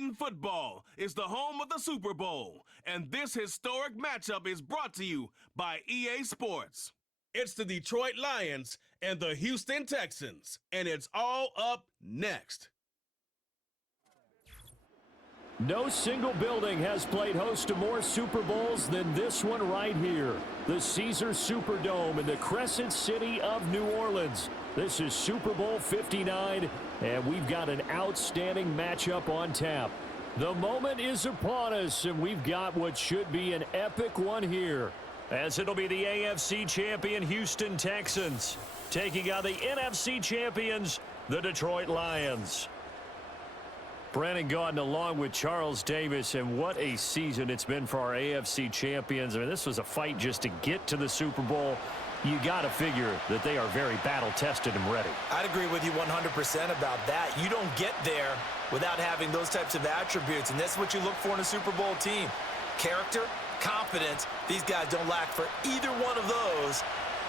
Madden Football is the home of the Super Bowl, and this historic matchup is brought to you by EA Sports. It's the Detroit Lions and the Houston Texans, and it's all up next. No single building has played host to more Super Bowls than this one right here. The Caesars Superdome in the Crescent City of New Orleans. This is Super Bowl 59, and we've got an outstanding matchup on tap. The moment is upon us, and we've got what should be an epic one here, as it'll be the AFC champion Houston Texans taking on the NFC champions, the Detroit Lions. Brandon Gaudin along with Charles Davis, and what a season it's been for our AFC champions. I mean, this was a fight just to get to the Super Bowl. You got to figure that they are very battle-tested and ready. I'd agree with you 100% about that. You don't get there without having those types of attributes, and that's what you look for in a Super Bowl team. Character, confidence. These guys don't lack for either one of those.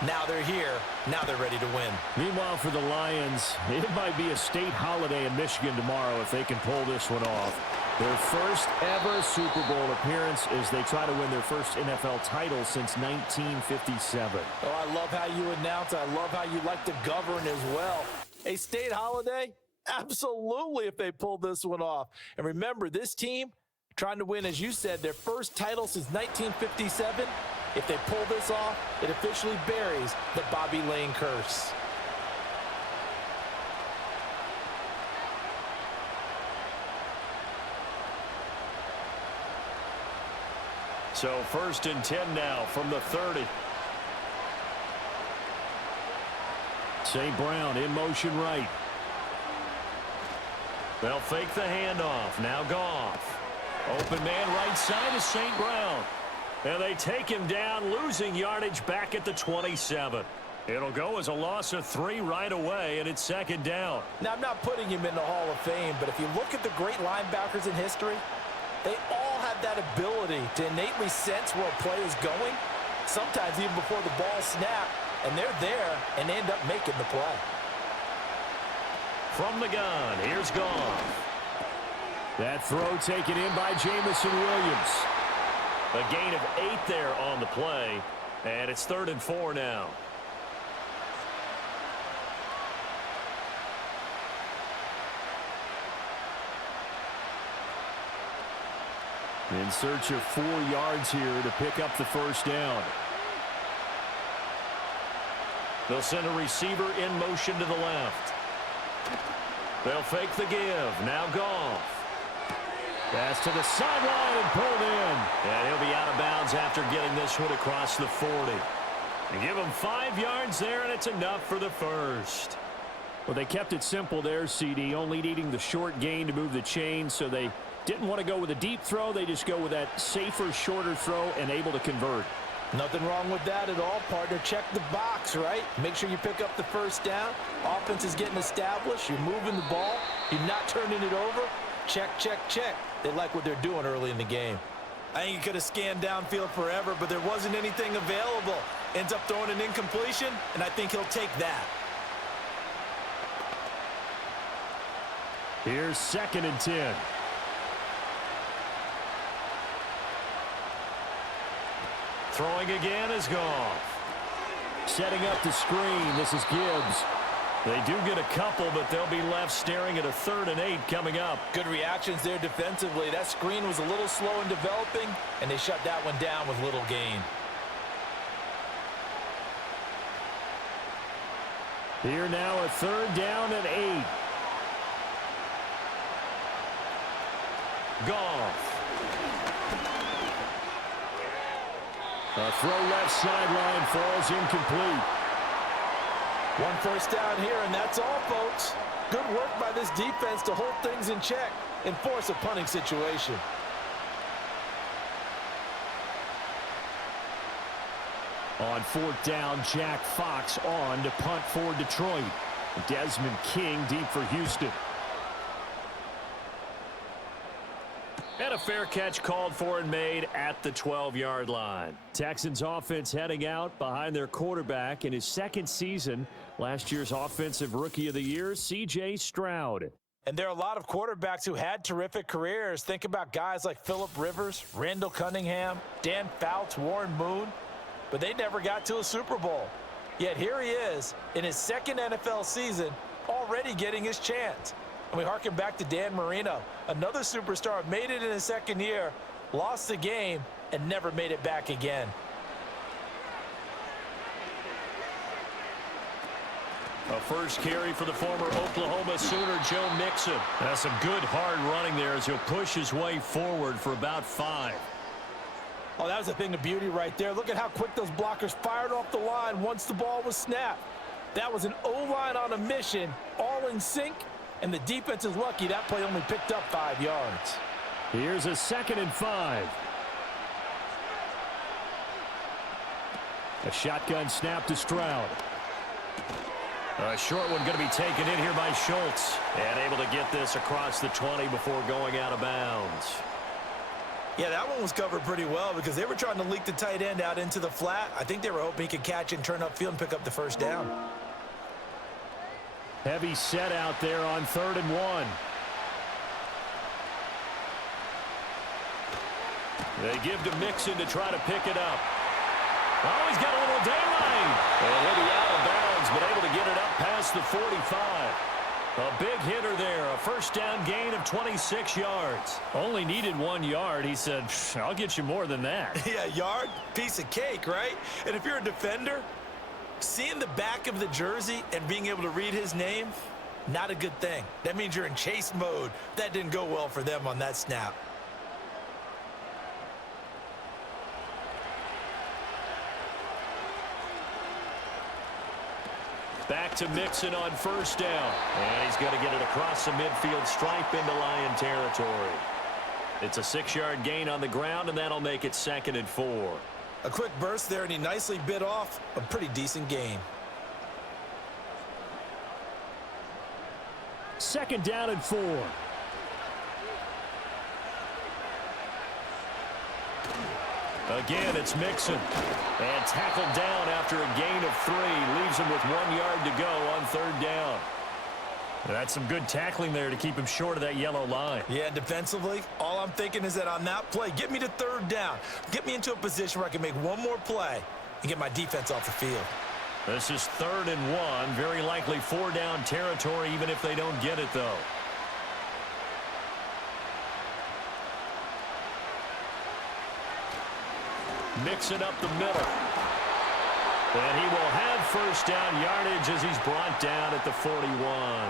Now they're here. Now they're ready to win. Meanwhile, for the Lions, it might be a state holiday in Michigan tomorrow if they can pull this one off. Their first ever Super Bowl appearance as they try to win their first NFL title since 1957. Oh, I love how you announce. I love how you like to govern as well. A state holiday? Absolutely, if they pull this one off. And remember, this team trying to win, as you said, their first title since 1957. If they pull this off, it officially buries the Bobby Lane curse. So 1st and 10 now from the 30. St. Brown in motion right. They'll fake the handoff. Now Goff. Open man right side is St. Brown. And they take him down, losing yardage back at the 27. It'll go as a loss of 3 right away, and it's 2nd down. Now, I'm not putting him in the Hall of Fame, but if you look at the great linebackers in history, they all have that ability to innately sense where a play is going, sometimes even before the ball snapped, and they're there and end up making the play. From the gun, here's Goff. That throw taken in by Jamison Williams. A gain of 8 there on the play, and it's 3rd and 4 now. In search of 4 yards here to pick up the first down. They'll send a receiver in motion to the left. They'll fake the give. Now Goff. Pass to the sideline and pulled in. And he'll be out of bounds after getting this one across the 40. And give him 5 yards there, and it's enough for the first. Well, they kept it simple there, CD, only needing the short gain to move the chain, so they didn't want to go with a deep throw. They just go with that safer, shorter throw and able to convert. Nothing wrong with that at all, partner. Check the box, right? Make sure you pick up the first down. Offense is getting established. You're moving the ball. You're not turning it over. Check, check, check. They like what they're doing early in the game. I think he could have scanned downfield forever, but there wasn't anything available. Ends up throwing an incompletion, and I think he'll take that. Here's 2nd and 10. Throwing again is Goff. Setting up the screen. This is Gibbs. They do get a couple, but they'll be left staring at a 3rd and 8 coming up. Good reactions there defensively. That screen was a little slow in developing, and they shut that one down with little gain. Here now a 3rd down and 8. Goff. A throw left sideline falls incomplete. 1 first down here, and that's all, folks. Good work by this defense to hold things in check and force a punting situation. On 4th down, Jack Fox on to punt for Detroit. Desmond King deep for Houston. And a fair catch called for and made at the 12-yard line. Texans offense heading out behind their quarterback in his 2nd season. Last year's Offensive Rookie of the Year, C.J. Stroud. And there are a lot of quarterbacks who had terrific careers. Think about guys like Phillip Rivers, Randall Cunningham, Dan Fouts, Warren Moon. But they never got to a Super Bowl. Yet here he is in his second NFL season, already getting his chance. And we harken back to Dan Marino, another superstar, made it in his second year, lost the game, and never made it back again. A first carry for the former Oklahoma Sooner, Joe Mixon. That's some good hard running there as he'll push his way forward for about 5. Oh, that was a thing of beauty right there. Look at how quick those blockers fired off the line once the ball was snapped. That was an O-line on a mission, all in sync, and the defense is lucky that play only picked up 5 yards. Here's a 2nd and 5. A shotgun snap to Stroud. A short one going to be taken in here by Schultz. And able to get this across the 20 before going out of bounds. Yeah, that one was covered pretty well because they were trying to leak the tight end out into the flat. I think they were hoping he could catch it and turn upfield and pick up the first down. Heavy set out there on 3rd and 1. They give to Mixon to try to pick it up. Oh, he's got a little daylight. And he'll be out of bounds, but able to get it up past the 45. A big hitter there, a first down gain of 26 yards. Only needed 1 yard. He said, I'll get you more than that. Yeah, yard, piece of cake, right? And if you're a defender, seeing the back of the jersey and being able to read his name, not a good thing. That means you're in chase mode. That didn't go well for them on that snap. Back to Mixon on first down. And he's going to get it across the midfield stripe into Lion territory. It's a 6-yard gain on the ground, and that'll make it 2nd and 4. A quick burst there, and he nicely bit off a pretty decent gain. 2nd down and 4. Again, it's Mixon. And tackled down after a gain of 3. Leaves him with 1 yard to go on 3rd down. That's some good tackling there to keep him short of that yellow line. Yeah, defensively, all I'm thinking is that on that play, get me to 3rd down. Get me into a position where I can make one more play and get my defense off the field. This is 3rd and 1. Very likely 4-down territory, even if they don't get it, though. Mixing up the middle. And he will have first down yardage as he's brought down at the 41.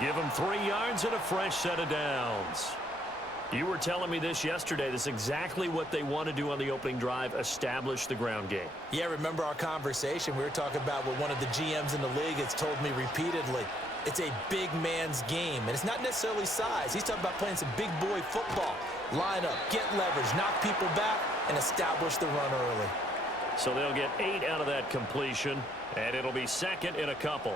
Give him 3 yards and a fresh set of downs. You were telling me this yesterday. This is exactly what they want to do on the opening drive, establish the ground game. Yeah, remember our conversation? We were talking about what one of the GMs in the league has told me repeatedly. It's a big man's game, and it's not necessarily size. He's talking about playing some big boy football. Line up, get leverage, knock people back, and establish the run early. So they'll get 8 out of that completion, and it'll be 2nd and a couple.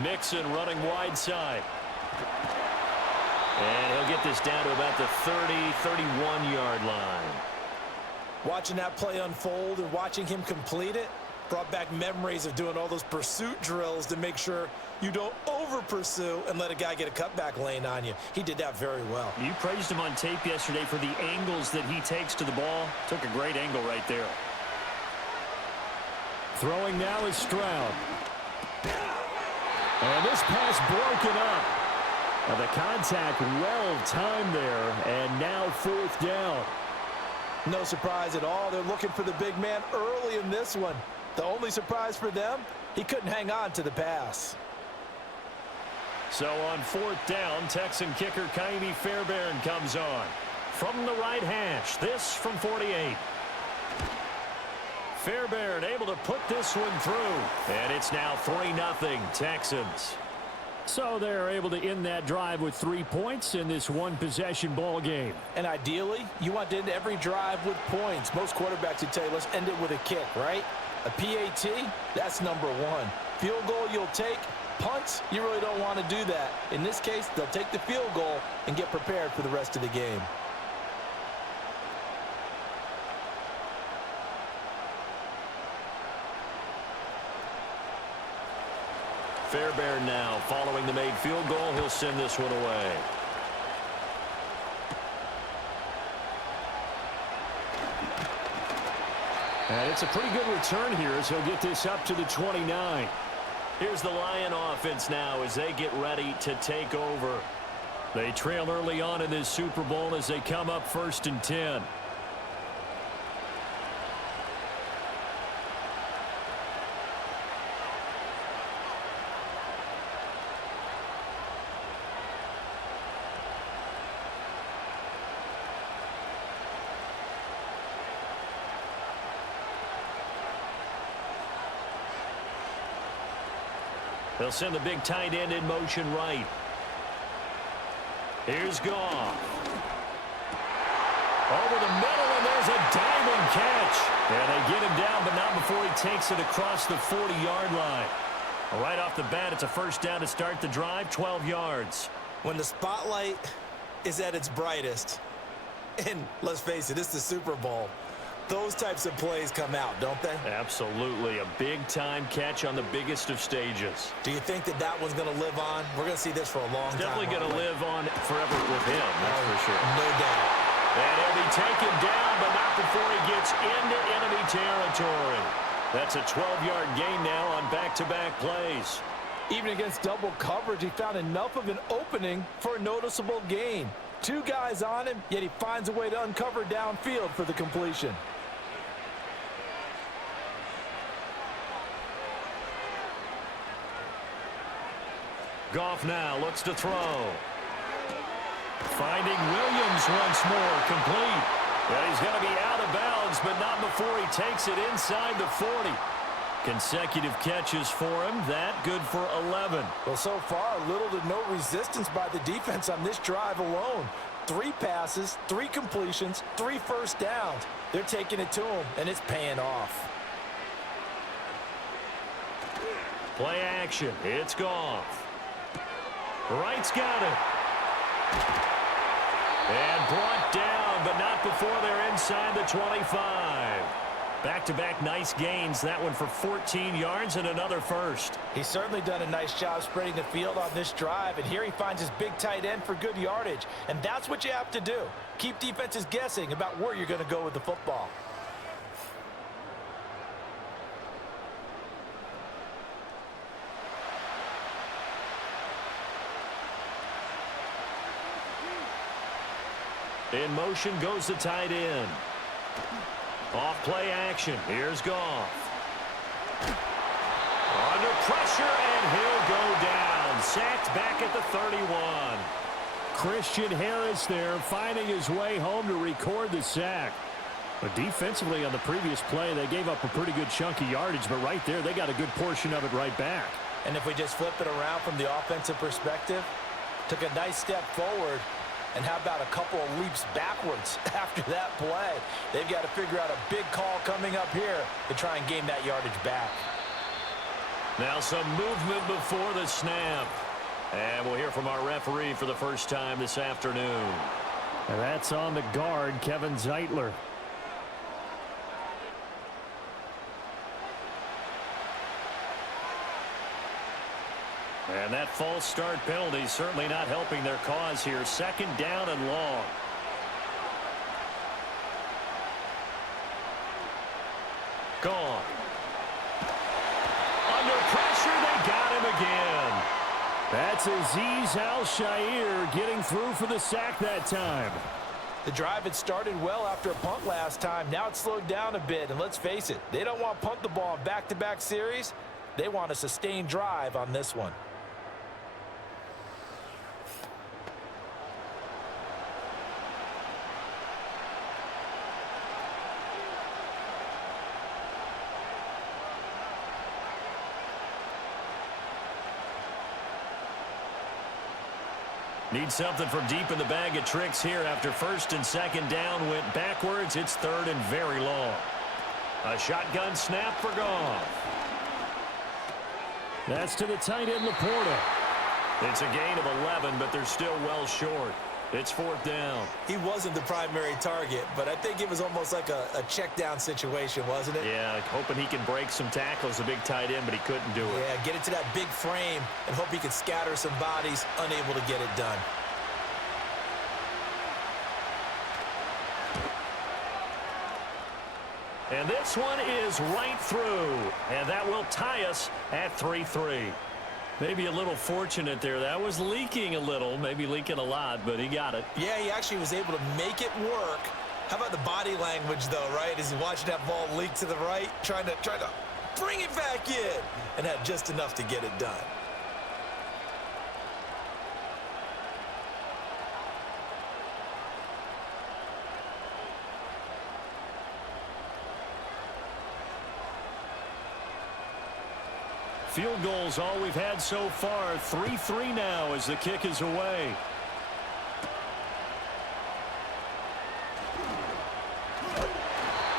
Mixon running wide side. And he'll get this down to about the 30-31-yard line. Watching that play unfold and watching him complete it brought back memories of doing all those pursuit drills to make sure you don't over-pursue and let a guy get a cutback lane on you. He did that very well. You praised him on tape yesterday for the angles that he takes to the ball. Took a great angle right there. Throwing now is Stroud. And this pass broken up. Now the contact well timed there, and now 4th down. No surprise at all. They're looking for the big man early in this one. The only surprise for them, he couldn't hang on to the pass. So on 4th down, Texan kicker Kaimi Fairbairn comes on. From the right hash, this from 48. Fairbairn able to put this one through. And it's now 3-0 Texans. So they're able to end that drive with 3 points in this one-possession ball game. And ideally, you want to end every drive with points. Most quarterbacks would tell you, let's end it with a kick, right? A PAT, that's number 1. Field goal you'll take, Punts, you really don't want to do that. In this case, they'll take the field goal and get prepared for the rest of the game. Fairbairn now following the made field goal. He'll send this one away. And it's a pretty good return here as he'll get this up to the 29. Here's the Lion offense now as they get ready to take over. They trail early on in this Super Bowl as they come up 1st and 10. They'll send the big tight end in motion right. Here's Goff. Over the middle, and there's a diving catch. And they get him down, but not before he takes it across the 40-yard line. Right off the bat, it's a first down to start the drive, 12 yards. When the spotlight is at its brightest, and let's face it, it's the Super Bowl, those types of plays come out, don't they? Absolutely. A big-time catch on the biggest of stages. Do you think that one's going to live on? We're going to see this for a long time. Definitely going to live on forever with him, that's for sure. No doubt. And he'll be taken down, but not before he gets into enemy territory. That's a 12-yard gain now on back-to-back plays. Even against double coverage, he found enough of an opening for a noticeable gain. 2 guys on him, yet he finds a way to uncover downfield for the completion. Goff now looks to throw. Finding Williams once more, complete. And he's going to be out of bounds, but not before he takes it inside the 40. Consecutive catches for him. That good for 11. Well, so far, little to no resistance by the defense on this drive alone. 3 passes, 3 completions, 3 first downs. They're taking it to him, and it's paying off. Play action. It's Goff. Wright's got it. And brought down, but not before they're inside the 25. Back-to-back nice gains. That one for 14 yards and another first. He's certainly done a nice job spreading the field on this drive, and here he finds his big tight end for good yardage. And that's what you have to do. Keep defenses guessing about where you're going to go with the football. In motion goes the tight end. Off play action. Here's Goff. Under pressure, and he'll go down. Sacked back at the 31. Christian Harris there finding his way home to record the sack. But defensively on the previous play, they gave up a pretty good chunk of yardage, but right there, they got a good portion of it right back. And if we just flip it around from the offensive perspective, took a nice step forward, and how about a couple of leaps backwards after that play? They've got to figure out a big call coming up here to try and gain that yardage back. Now some movement before the snap. And we'll hear from our referee for the first time this afternoon. And that's on the guard, Kevin Zeitler. And that false start penalty certainly not helping their cause here. 2nd down and long. Gone. Under pressure, they got him again. That's Azeez Al-Shaair getting through for the sack that time. The drive had started well after a punt last time. Now it's slowed down a bit, and let's face it, they don't want to punt the ball in back-to-back series. They want a sustained drive on this one. Need something from deep in the bag of tricks here after 1st and 2nd down went backwards. It's 3rd and very long. A shotgun snap for Goff. That's to the tight end, Laporta. It's a gain of 11, but they're still well short. It's 4th down. He wasn't the primary target, but I think it was almost like a check down situation, wasn't it? Yeah, hoping he can break some tackles, a big tight end, but he couldn't do it. Yeah, get it to that big frame and hope he could scatter some bodies, unable to get it done. And this one is right through, and that will tie us at 3-3. Maybe a little fortunate there. That was leaking a little, maybe leaking a lot, but he got it. Yeah, he actually was able to make it work. How about the body language, though, right? As he's watching that ball leak to the right, trying to bring it back in, and had just enough to get it done. Field goals all we've had so far. 3-3 now as the kick is away.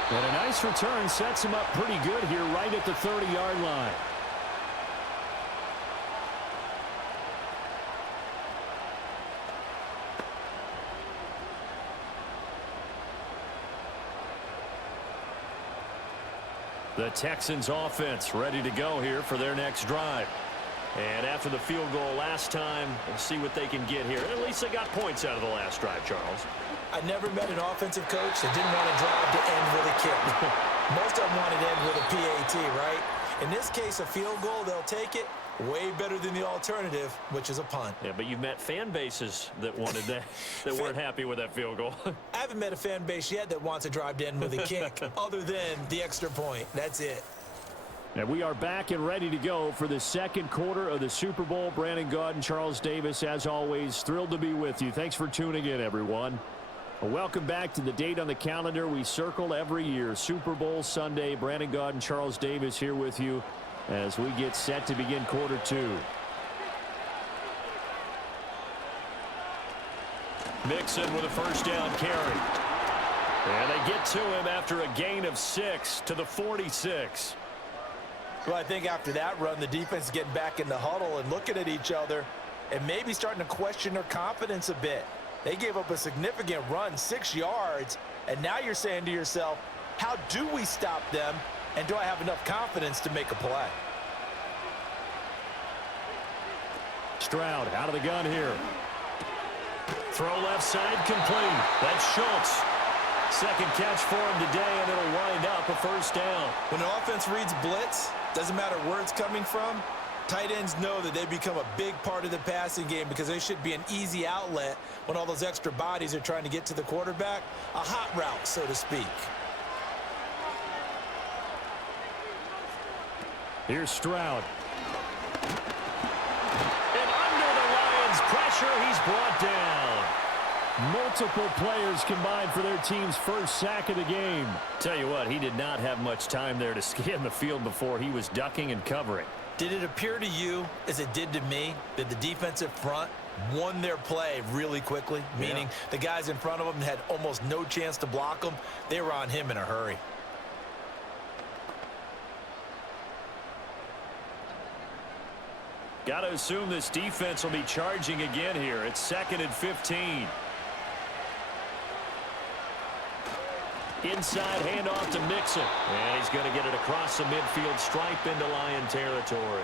And a nice return sets him up pretty good here right at the 30-yard line. The Texans offense ready to go here for their next drive. And after the field goal last time, we'll see what they can get here. At least they got points out of the last drive, Charles. I never met an offensive coach that didn't want to drive to end with a kick. Most of them wanted to end with a PAT, right? In this case, a field goal, they'll take it. Way better than the alternative, which is a punt. Yeah, but you've met fan bases that wanted that, that weren't happy with that field goal. I haven't met a fan base yet that wants to drive to end with a kick, other than the extra point. That's it. And we are back and ready to go for the second quarter of the Super Bowl. Brandon Gaud and Charles Davis, as always, thrilled to be with you. Thanks for tuning in, everyone. Welcome back to the date on the calendar we circle every year, Super Bowl Sunday. Brandon Gaud and Charles Davis here with you as we get set to begin quarter two. Mixon with a first down carry. And they get to him after a gain of 6 to the 46. Well, I think after that run, the defense is getting back in the huddle and looking at each other and maybe starting to question their confidence a bit. They gave up a significant run, 6 yards, and now you're saying to yourself, how do we stop them, and do I have enough confidence to make a play? Stroud out of the gun here. Throw left side complete. That's Schultz. Second catch for him today, and it'll wind up a first down. When the offense reads blitz, doesn't matter where it's coming from, tight ends know that they become a big part of the passing game because they should be an easy outlet when all those extra bodies are trying to get to the quarterback. A hot route, so to speak. Here's Stroud. And under the Lions' pressure, he's brought down. Multiple players combined for their team's first sack of the game. Tell you what, he did not have much time there to scan the field before he was ducking and covering. Did it appear to you, as it did to me, that the defensive front won their play really quickly? Meaning the guys in front of them had almost no chance to block them. They were on him in a hurry. Got to assume this defense will be charging again here. It's 2nd and 15. Inside handoff to Mixon. And he's going to get it across the midfield stripe into Lion territory.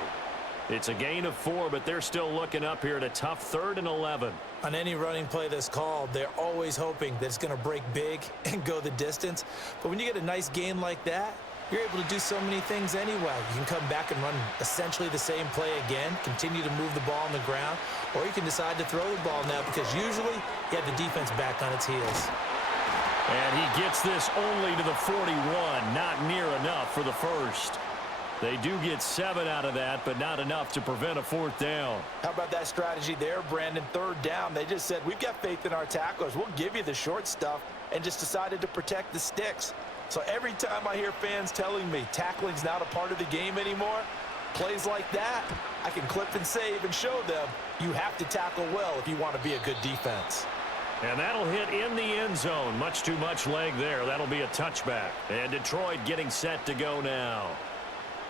It's a gain of 4, but they're still looking up here at a tough 3rd and 11. On any running play that's called, they're always hoping that it's going to break big and go the distance. But when you get a nice gain like that, you're able to do so many things anyway. You can come back and run essentially the same play again, continue to move the ball on the ground, or you can decide to throw the ball now because usually you have the defense back on its heels. And he gets this only to the 41, not near enough for the first. They do get 7 out of that, but not enough to prevent a 4th down. How about that strategy there, Brandon? 3rd down, they just said, we've got faith in our tacklers. We'll give you the short stuff, and just decided to protect the sticks. So every time I hear fans telling me tackling's not a part of the game anymore, plays like that, I can clip and save and show them you have to tackle well if you want to be a good defense. And that'll hit in the end zone. Much too much leg there. That'll be a touchback. And Detroit getting set to go now.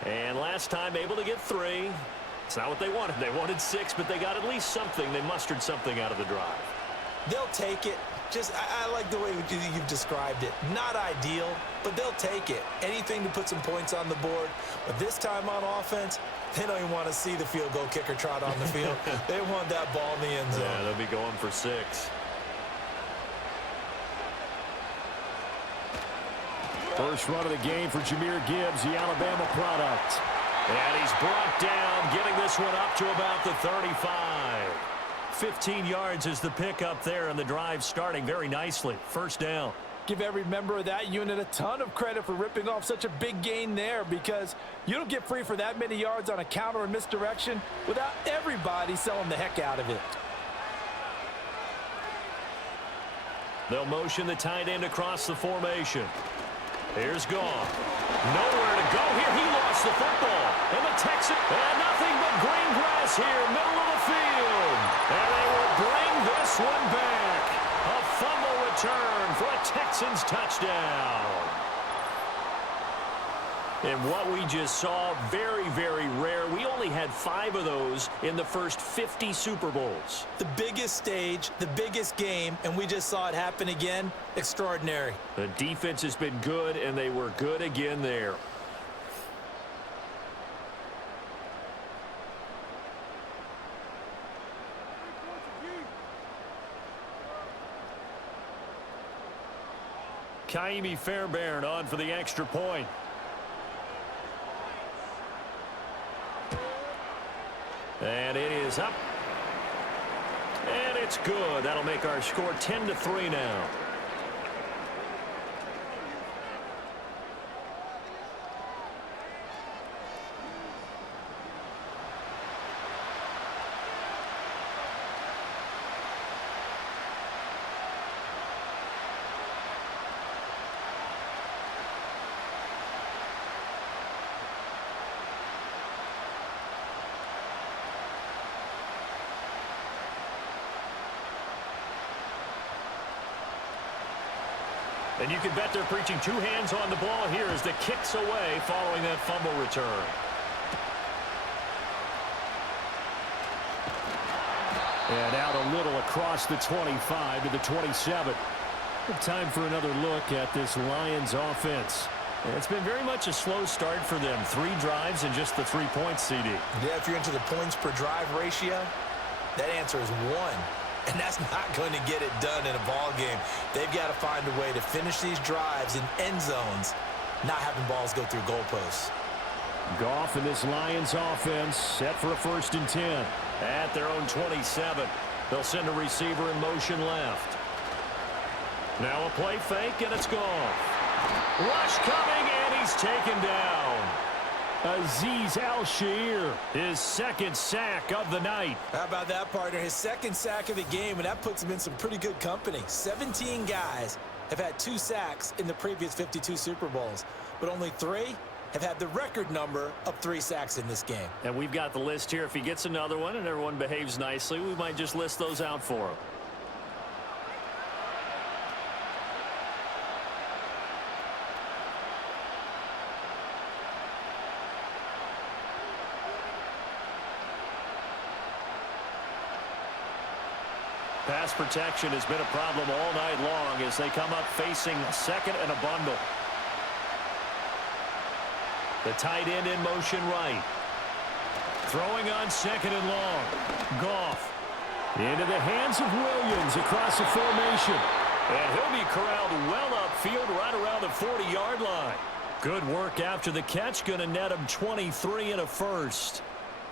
And last time able to get 3. It's not what they wanted. They wanted 6, but they got at least something. They mustered something out of the drive. They'll take it. I like the way you've described it. Not ideal, but they'll take it. Anything to put some points on the board. But this time on offense, they don't even want to see the field goal kicker trot on the field. They want that ball in the end zone. Yeah, they'll be going for 6. First run of the game for Jahmyr Gibbs, the Alabama product. And he's brought down, getting this one up to about the 35. 15 yards is the pickup there, and the drive starting very nicely. First down. Give every member of that unit a ton of credit for ripping off such a big gain there, because you don't get free for that many yards on a counter or misdirection without everybody selling the heck out of it. They'll motion the tight end across the formation. Here's Goff. Nowhere to go here. He lost the football. And the Texans, and nothing but green grass here, middle of the field. And they will bring this one back. A fumble return for a Texans touchdown. And what we just saw, very, very rare. We only had 5 of those in the first 50 Super Bowls. The biggest stage, the biggest game, and we just saw it happen again. Extraordinary. The defense has been good, and they were good again there. Kaimi Fairbairn on for the extra point. And it is up. And it's good. That'll make our score 10-3 now. And you can bet they're preaching 2 hands on the ball here as the kick's away following that fumble return. And out a little across the 25 to the 27. Time for another look at this Lions offense. It's been very much a slow start for them. 3 drives and just the 3 points, CD. Yeah, if you're into the points per drive ratio, that answer is 1. And that's not going to get it done in a ball game. They've got to find a way to finish these drives in end zones, not having balls go through goalposts. Goff and this Lions offense set for a 1st and 10 at their own 27. They'll send a receiver in motion left. Now a play fake, and it's Goff. Rush coming, and he's taken down. Azeez Al-Shaair, his 2nd sack of the night. How about that, partner? His 2nd sack of the game, and that puts him in some pretty good company. 17 guys have had 2 sacks in the previous 52 Super Bowls, but only 3 have had the record number of 3 sacks in this game. And we've got the list here. If he gets another one and everyone behaves nicely, we might just list those out for him. Pass protection has been a problem all night long as they come up facing 2nd and a bundle. The tight end in motion right. Throwing on 2nd and long. Goff. Into the hands of Williams across the formation. And he'll be corralled well upfield right around the 40-yard line. Good work after the catch. Going to net him 23 and a 1st.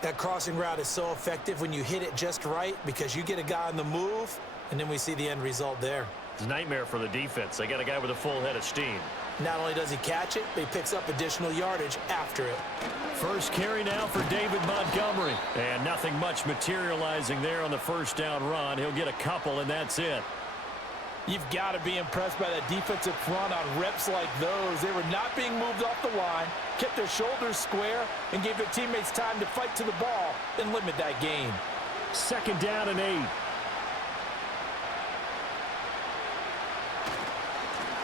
That crossing route is so effective when you hit it just right because you get a guy on the move, and then we see the end result there. It's a nightmare for the defense. They got a guy with a full head of steam. Not only does he catch it, but he picks up additional yardage after it. First carry now for David Montgomery. And nothing much materializing there on the 1st down run. He'll get a couple, and that's it. You've got to be impressed by that defensive front on reps like those. They were not being moved off the line, kept their shoulders square, and gave their teammates time to fight to the ball and limit that gain. 2nd down and 8.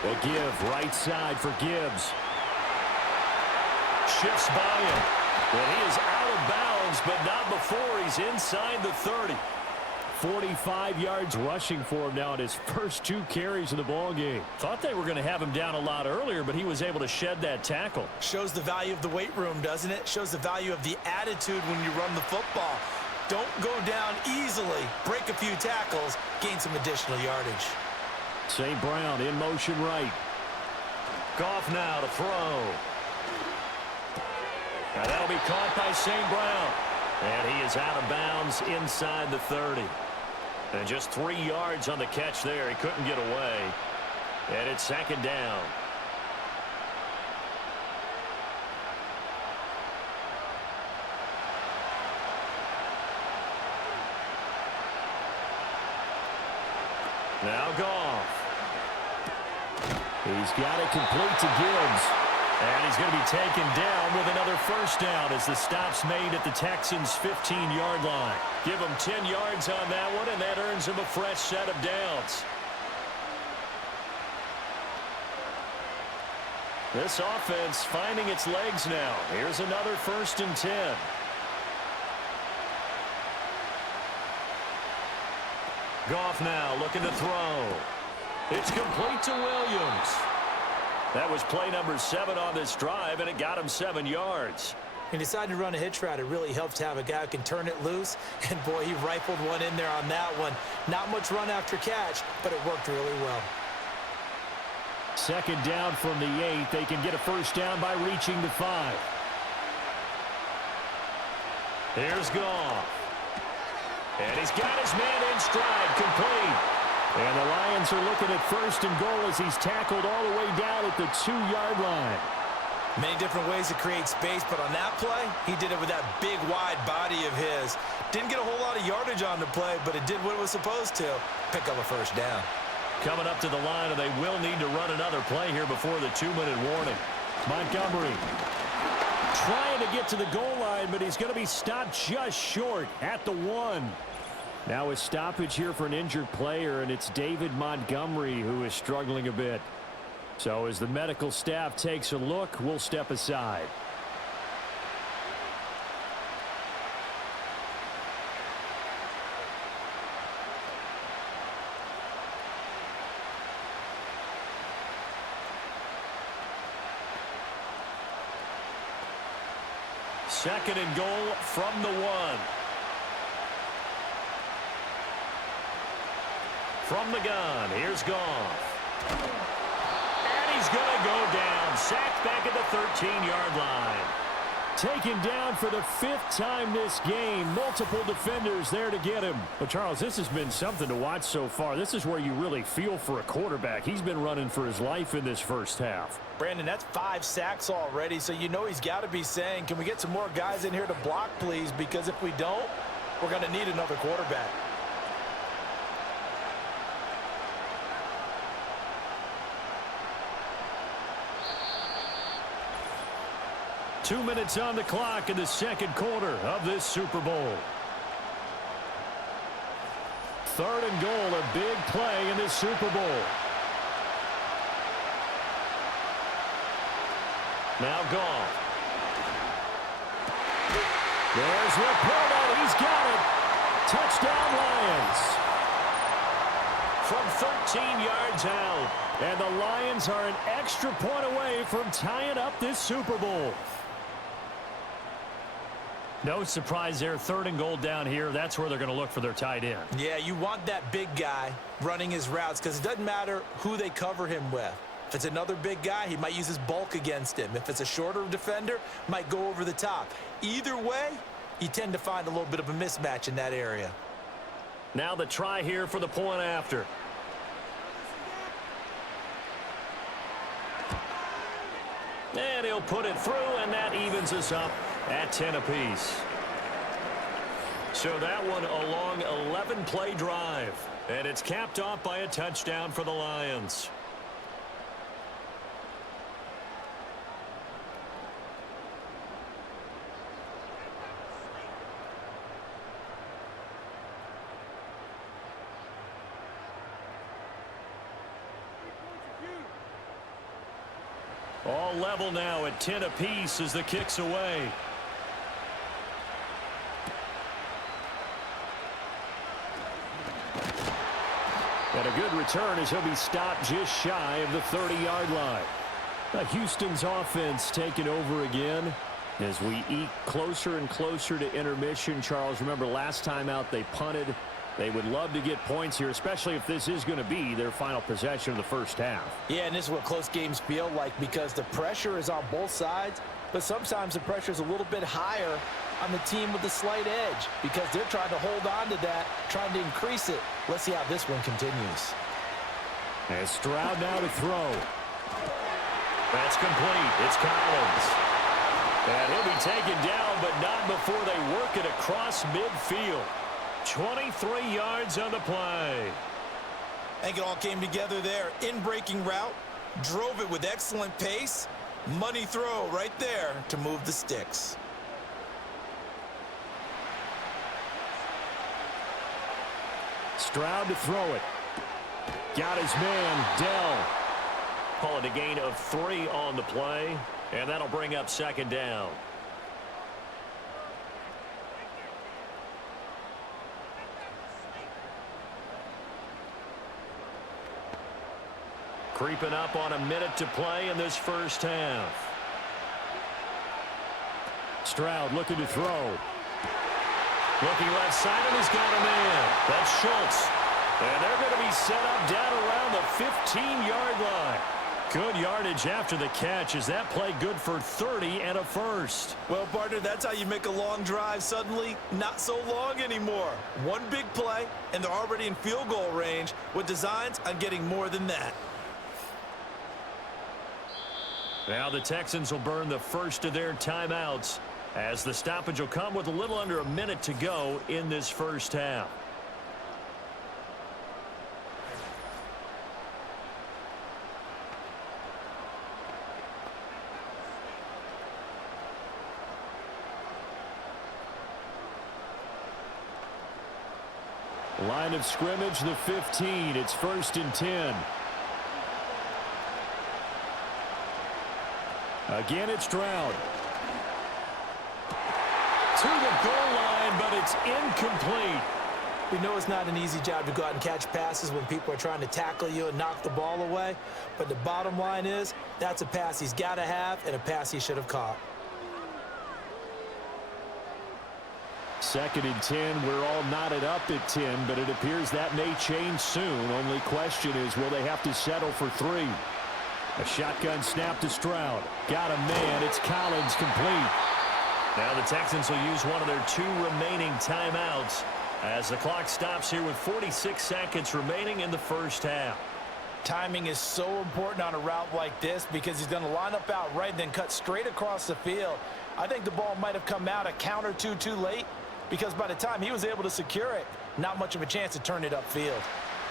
The give right side for Gibbs. Shifts by him. And he is out of bounds Williams, but not before he's inside the 30. 45 yards rushing for him now in his first 2 carries of the ballgame. Thought they were going to have him down a lot earlier, but he was able to shed that tackle. Shows the value of the weight room, doesn't it? Shows the value of the attitude when you run the football. Don't go down easily. Break a few tackles. Gain some additional yardage. St. Brown in motion right. Goff now to throw. Now that'll be caught by St. Brown. And he is out of bounds inside the 30. And just 3 yards on the catch there. He couldn't get away. And it's 2nd down. Now Goff. He's got it complete to Gibbs. And he's going to be taken down with another first down as the stop's made at the Texans' 15-yard line. Give him 10 yards on that one, and that earns him a fresh set of downs. This offense finding its legs now. Here's another 1st and 10. Goff now looking to throw. It's complete to Williams. That was play number 7 on this drive, and it got him 7 yards. He decided to run a hitch route. It really helps to have a guy who can turn it loose. And, boy, he rifled one in there on that one. Not much run after catch, but it worked really well. 2nd down from the 8. They can get a first down by reaching the 5. Here's Goff. And he's got his man in stride, complete. And the Lions are looking at 1st and goal as he's tackled all the way down at the 2-yard line. Many different ways to create space, but on that play, he did it with that big, wide body of his. Didn't get a whole lot of yardage on the play, but it did what it was supposed to. Pick up a first down. Coming up to the line, and they will need to run another play here before the 2-minute warning. Montgomery trying to get to the goal line, but he's going to be stopped just short at the 1. Now a stoppage here for an injured player, and it's David Montgomery who is struggling a bit. So as the medical staff takes a look, we'll step aside. Second and goal from the 1. From the gun, here's Goff. And he's going to go down. Sacked back at the 13-yard line. Taken down for the 5th time this game. Multiple defenders there to get him. But, Charles, this has been something to watch so far. This is where you really feel for a quarterback. He's been running for his life in this first half. Brandon, that's 5 sacks already, so you know he's got to be saying, can we get some more guys in here to block, please? Because if we don't, we're going to need another quarterback. Two minutes on the clock in the second quarter of this Super Bowl. 3rd and goal, a big play in this Super Bowl. Now Goff. There's Laporta. He's got it. Touchdown Lions. From 13 yards out. And the Lions are an extra point away from tying up this Super Bowl. No surprise there. 3rd and goal down here. That's where they're going to look for their tight end. Yeah, you want that big guy running his routes because it doesn't matter who they cover him with. If it's another big guy, he might use his bulk against him. If it's a shorter defender, might go over the top. Either way, you tend to find a little bit of a mismatch in that area. Now the try here for the point after. And he'll put it through, and that evens us up at 10 apiece. So that one a long 11-play drive. And it's capped off by a touchdown for the Lions. All level now at 10 apiece as the kick's away. And a good return as he'll be stopped just shy of the 30-yard line. Now Houston's offense taking over again as we eke closer and closer to intermission. Charles, remember last time out they punted. They would love to get points here, especially if this is going to be their final possession of the first half. Yeah, and this is what close games feel like because the pressure is on both sides, but sometimes the pressure is a little bit higher on the team with the slight edge because they're trying to hold on to that, trying to increase it. Let's see how this one continues. And Stroud now to throw. That's complete. It's Collins. And he'll be taken down, but not before they work it across midfield. 23 yards on the play. I think it all came together there. In-breaking route, drove it with excellent pace. Money throw right there to move the sticks. Stroud to throw it. Got his man, Dell. Call it a gain of 3 on the play, and that'll bring up second down. Creeping up on a minute to play in this first half. Stroud looking to throw. Looking left side, and he's got a man. That's Schultz. And they're going to be set up down around the 15-yard line. Good yardage after the catch. Is that play good for 30 and a first? Well, partner, that's how you make a long drive suddenly not so long anymore. One big play, and they're already in field goal range with designs on getting more than that. Now the Texans will burn the first of their timeouts as the stoppage will come with a little under a minute to go in this first half. Line of scrimmage, the 15. It's 1st and 10. Again, it's Stroud. To the goal line, but it's incomplete. We know it's not an easy job to go out and catch passes when people are trying to tackle you and knock the ball away. But the bottom line is, that's a pass he's got to have and a pass he should have caught. 2nd and 10. We're all knotted up at 10, but it appears that may change soon. Only question is, will they have to settle for 3? A shotgun snap to Stroud. Got a man. It's Collins, complete. Now the Texans will use one of their 2 remaining timeouts as the clock stops here with 46 seconds remaining in the first half. Timing is so important on a route like this because he's going to line up out right and then cut straight across the field. I think the ball might have come out a count or two too late because by the time he was able to secure it, not much of a chance to turn it upfield.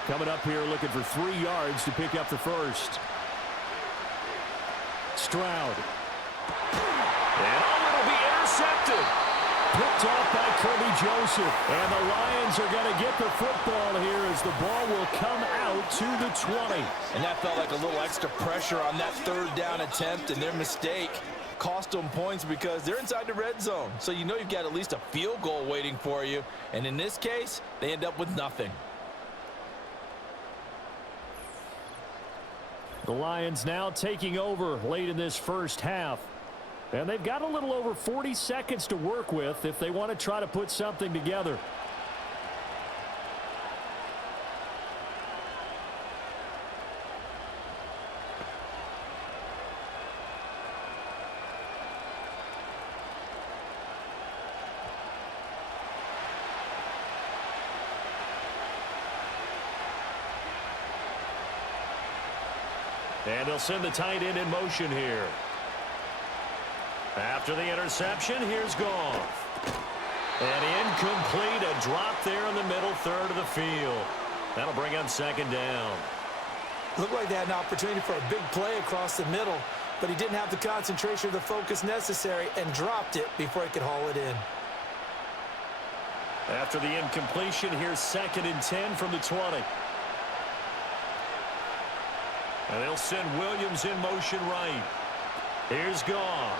Coming up here looking for 3 yards to pick up the first. Stroud. And it'll be intercepted. Picked off by Kirby Joseph. And the Lions are going to get the football here as the ball will come out to the 20. And that felt like a little extra pressure on that 3rd down attempt, and their mistake cost them points because they're inside the red zone. So you know you've got at least a field goal waiting for you. And in this case, they end up with nothing. The Lions now taking over late in this first half. And they've got a little over 40 seconds to work with if they want to try to put something together. And they'll send the tight end in motion here. After the interception, here's Goff. And incomplete, a drop there in the middle third of the field. That'll bring up second down. Looked like they had an opportunity for a big play across the middle, but he didn't have the concentration or the focus necessary and dropped it before he could haul it in. After the incompletion, here's 2nd and 10 from the 20. And they'll send Williams in motion right. Here's Goff.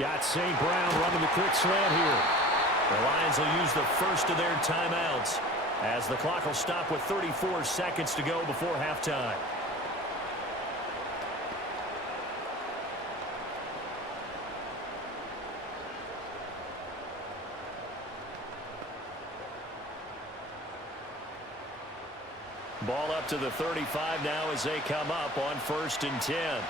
Got St. Brown running the quick slant here. The Lions will use the first of their timeouts as the clock will stop with 34 seconds to go before halftime. Ball up to the 35 now as they come up on 1st and 10.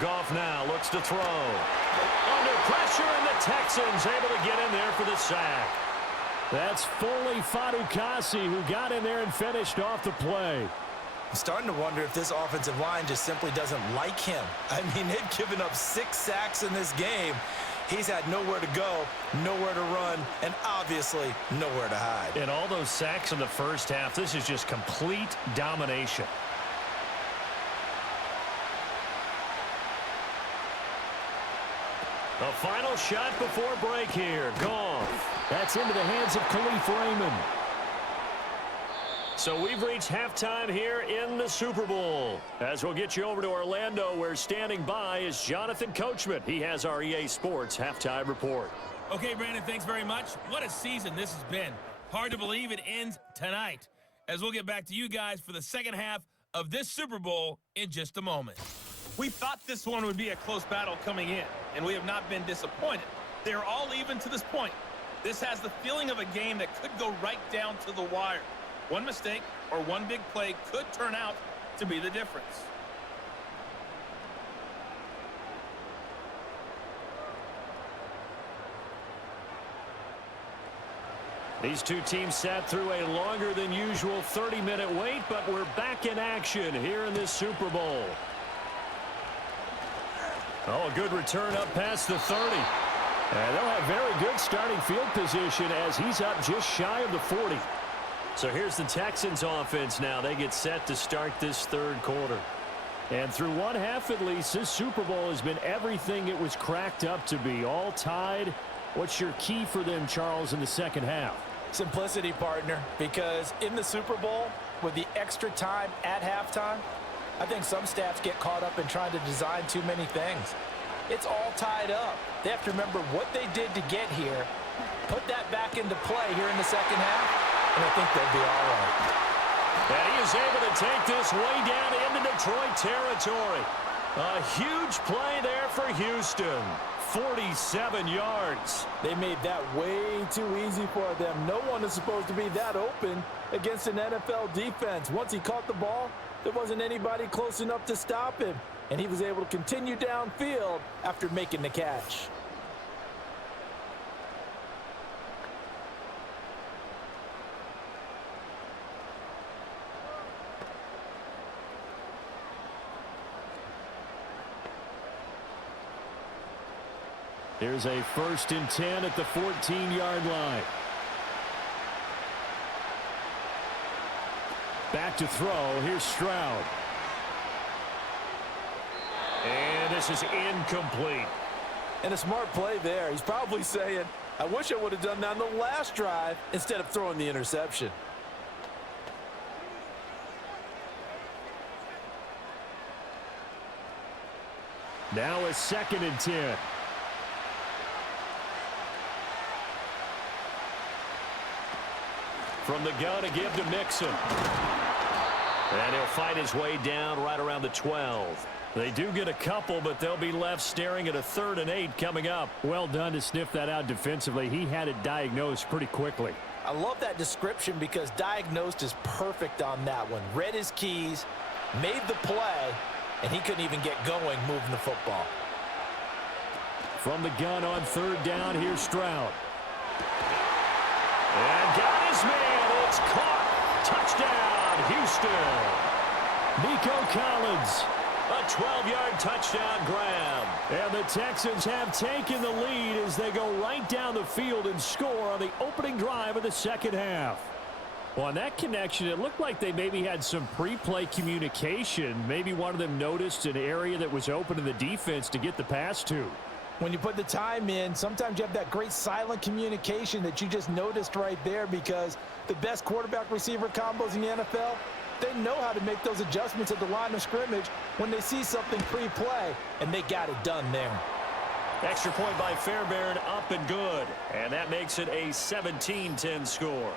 Goff now looks to throw. Under pressure, and the Texans able to get in there for the sack. That's Foley Fatukasi who got in there and finished off the play. I'm starting to wonder if this offensive line just simply doesn't like him. I mean, they've given up 6 sacks in this game. He's had nowhere to go, nowhere to run, and obviously nowhere to hide. And all those sacks in the first half, this is just complete domination. A final shot before break here. Goff. That's into the hands of Khalif Raymond. So we've reached halftime here in the Super Bowl. As we'll get you over to Orlando, where standing by is Jonathan Coachman. He has our EA Sports halftime report. Okay, Brandon, thanks very much. What a season this has been. Hard to believe it ends tonight, as we'll get back to you guys for the second half of this Super Bowl in just a moment. We thought this one would be a close battle coming in, and we have not been disappointed. They're all even to this point. This has the feeling of a game that could go right down to the wire. One mistake or one big play could turn out to be the difference. These two teams sat through a longer than usual 30-minute wait, but we're back in action here in this Super Bowl. Oh, a good return up past the 30. And they'll have very good starting field position as he's up just shy of the 40. So here's the Texans offense now. They get set to start this third quarter. And through one half at least, this Super Bowl has been everything it was cracked up to be. All tied. What's your key for them, Charles, in the second half? Simplicity, partner, because in the Super Bowl, with the extra time at halftime, I think some staffs get caught up in trying to design too many things. It's all tied up. They have to remember what they did to get here, put that back into play here in the second half, and I think they'll be all right. And he is able to take this way down into Detroit territory. A huge play there for Houston. 47 yards. They made that way too easy for them. No one is supposed to be that open against an NFL defense. Once he caught the ball, there wasn't anybody close enough to stop him, and he was able to continue downfield after making the catch. Here's a 1st and 10 at the 14-yard line. Back to throw. Here's Stroud. And this is incomplete. And a smart play there. He's probably saying, I wish I would have done that on the last drive instead of throwing the interception. Now a 2nd and 10. From the gun to give to Mixon. And he'll fight his way down right around the 12. They do get a couple, but they'll be left staring at a 3rd and 8 coming up. Well done to sniff that out defensively. He had it diagnosed pretty quickly. I love that description because diagnosed is perfect on that one. Read his keys, made the play, and he couldn't even get going moving the football. From the gun on 3rd down, here's Stroud. And got his man. It's caught. Touchdown, Houston. Nico Collins. A 12-yard touchdown grab. And the Texans have taken the lead as they go right down the field and score on the opening drive of the second half. Well, on that connection, it looked like they maybe had some pre-play communication. Maybe one of them noticed an area that was open in the defense to get the pass to. When you put the time in, sometimes you have that great silent communication that you just noticed right there, because the best quarterback-receiver combos in the NFL, they know how to make those adjustments at the line of scrimmage when they see something pre-play, and they got it done there. Extra point by Fairbairn, up and good. And that makes it a 17-10 score.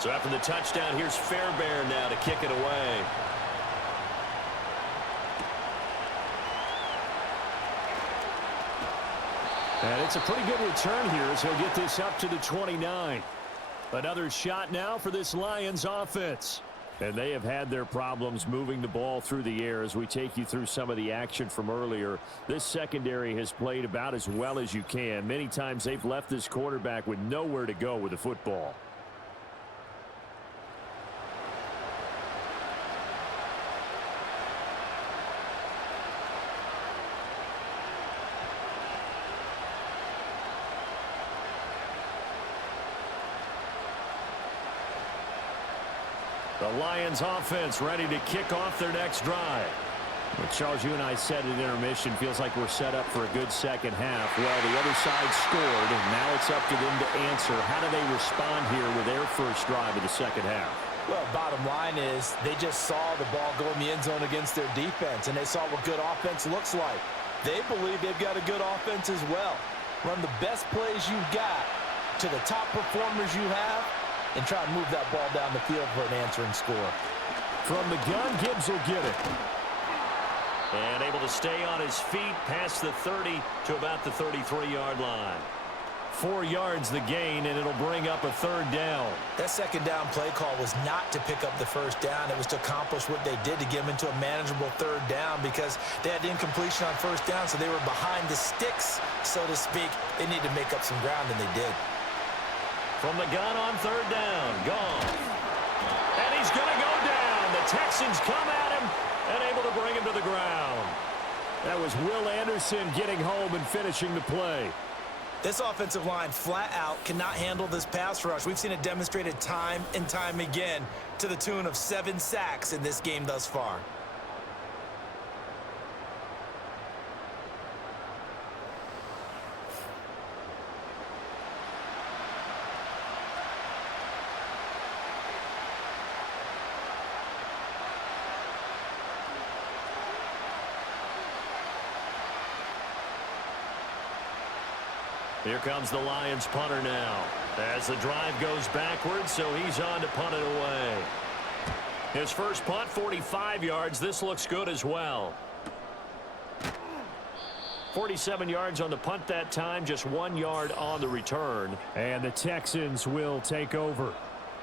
So after the touchdown, here's Fairbairn now to kick it away. And it's a pretty good return here as he'll get this up to the 29. Another shot now for this Lions offense. And they have had their problems moving the ball through the air as we take you through some of the action from earlier. This secondary has played about as well as you can. Many times they've left this quarterback with nowhere to go with the football. The Lions offense ready to kick off their next drive. Well, Charles, you and I said at intermission, feels like we're set up for a good second half. Well, the other side scored, and now it's up to them to answer. How do they respond here with their first drive of the second half? Well, bottom line is they just saw the ball go in the end zone against their defense, and they saw what good offense looks like. They believe they've got a good offense as well. Run the best plays you've got to the top performers you have, and try and move that ball down the field for an answering score. From the gun, Gibbs will get it. And able to stay on his feet past the 30 to about the 33-yard line. 4 yards the gain, and it'll bring up a third down. That second down play call was not to pick up the first down. It was to accomplish what they did to get them into a manageable third down because they had incompletion on first down, so they were behind the sticks, so to speak. They needed to make up some ground, and they did. From the gun on third down, Goff. And he's going to go down. The Texans come at him and able to bring him to the ground. That was Will Anderson getting home and finishing the play. This offensive line flat out cannot handle this pass rush. We've seen it demonstrated time and time again to the tune of 7 sacks in this game thus far. Here comes the Lions punter now. As the drive goes backwards, so he's on to punt it away. His first punt, 45 yards. This looks good as well. 47 yards on the punt that time, just 1 yard on the return. And the Texans will take over.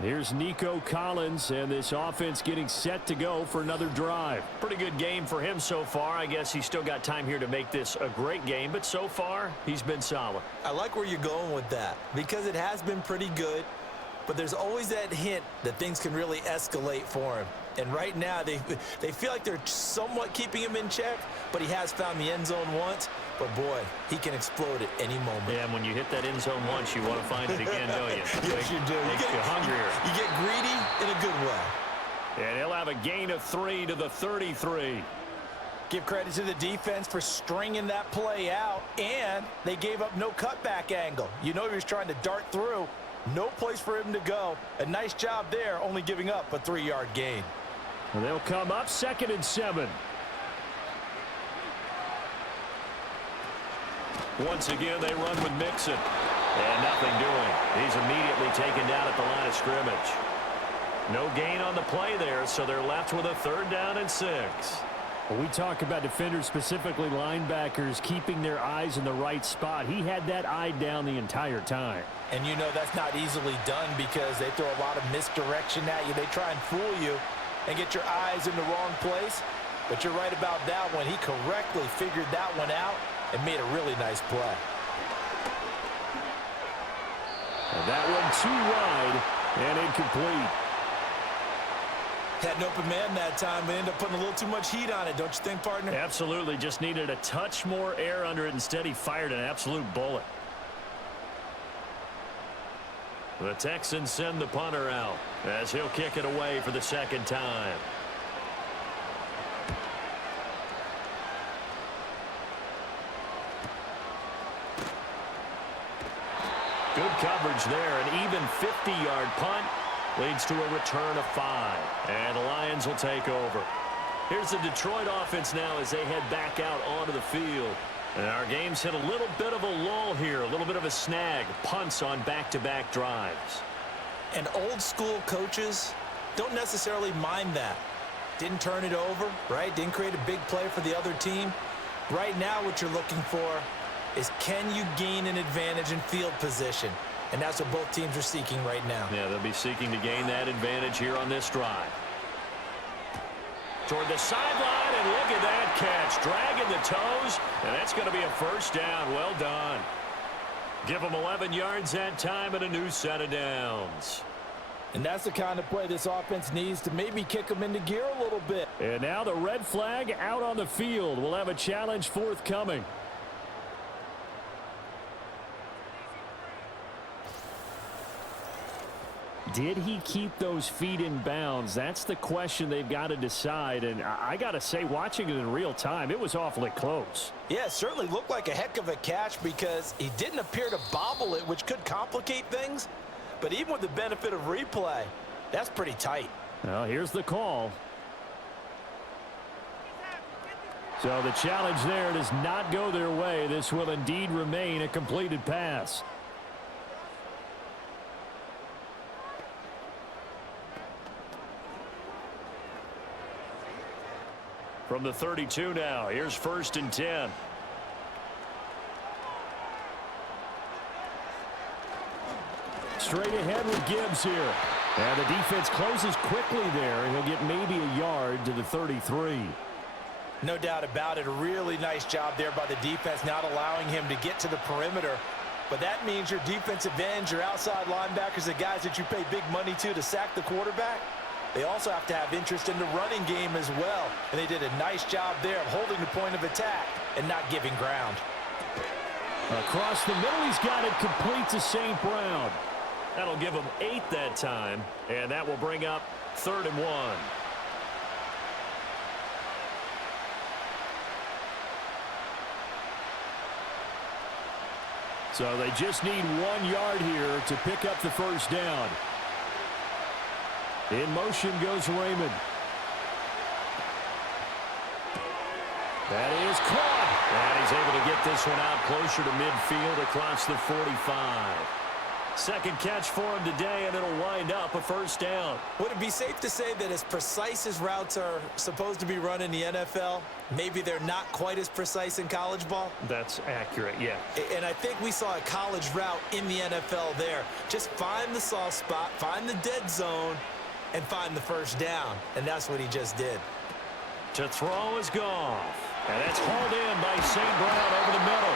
Here's Nico Collins, and this offense getting set to go for another drive. Pretty good game for him so far. I guess he's still got time here to make this a great game, but so far, he's been solid. I like where you're going with that because it has been pretty good, but there's always that hint that things can really escalate for him. And right now, they feel like they're somewhat keeping him in check, but he has found the end zone once. But, boy, he can explode at any moment. Yeah, and when you hit that end zone once, you want to find it again, don't you? Yes, you do. Makes you hungrier. You get greedy in a good way. And he'll have a gain of 3 to the 33. Give credit to the defense for stringing that play out, and they gave up no cutback angle. You know he was trying to dart through. No place for him to go. A nice job there, only giving up a 3-yard gain. And they'll come up 2nd and 7. Once again, they run with Mixon. And nothing doing. He's immediately taken down at the line of scrimmage. No gain on the play there, so they're left with a 3rd down and 6. When we talk about defenders, specifically linebackers, keeping their eyes in the right spot, he had that eye down the entire time. And you know that's not easily done because they throw a lot of misdirection at you. They try and fool you and get your eyes in the wrong place. But you're right about that one. He correctly figured that one out and made a really nice play. And that one too wide and incomplete. Had an open man that time, but ended up putting a little too much heat on it, don't you think, partner? Absolutely. Just needed a touch more air under it. Instead, he fired an absolute bullet. The Texans send the punter out as he'll kick it away for the second time. Good coverage there. An even 50-yard punt leads to a return of 5. And the Lions will take over. Here's the Detroit offense now as they head back out onto the field. And our game's hit a little bit of a lull here, a little bit of a snag. Punts on back-to-back drives. And old-school coaches don't necessarily mind that. Didn't turn it over, right? Didn't create a big play for the other team. Right now what you're looking for is, can you gain an advantage in field position? And that's what both teams are seeking right now. Yeah, they'll be seeking to gain that advantage here on this drive. Toward the sideline, and look at that catch. Dragging the toes, and that's going to be a first down. Well done. Give them 11 yards that time and a new set of downs. And that's the kind of play this offense needs to maybe kick them into gear a little bit. And now the red flag out on the field. We'll have a challenge forthcoming. Did he keep those feet in bounds? That's the question they've got to decide. And I got to say, watching it in real time, it was awfully close. Yeah, it certainly looked like a heck of a catch because he didn't appear to bobble it, which could complicate things. But even with the benefit of replay, that's pretty tight. Well, here's the call. So the challenge there does not go their way. This will indeed remain a completed pass. From the 32 now, here's 1st and 10. Straight ahead with Gibbs here. And the defense closes quickly there. He'll get maybe a yard to the 33. No doubt about it. A really nice job there by the defense, not allowing him to get to the perimeter. But that means your defensive ends, your outside linebackers, the guys that you pay big money to sack the quarterback, they also have to have interest in the running game as well. And they did a nice job there of holding the point of attack and not giving ground. Across the middle, he's got it complete to St. Brown. That'll give him 8 that time, and that will bring up 3rd and 1. So they just need 1 yard here to pick up the first down. In motion goes Raymond. That is caught. And he's able to get this one out closer to midfield across the 45. Second catch for him today, and it'll wind up a first down. Would it be safe to say that as precise as routes are supposed to be run in the NFL, maybe they're not quite as precise in college ball? That's accurate, yeah. And I think we saw a college route in the NFL there. Just find the soft spot, find the dead zone, and find the first down. And that's what he just did. To throw is Goff. And that's hauled in by St. Brown over the middle.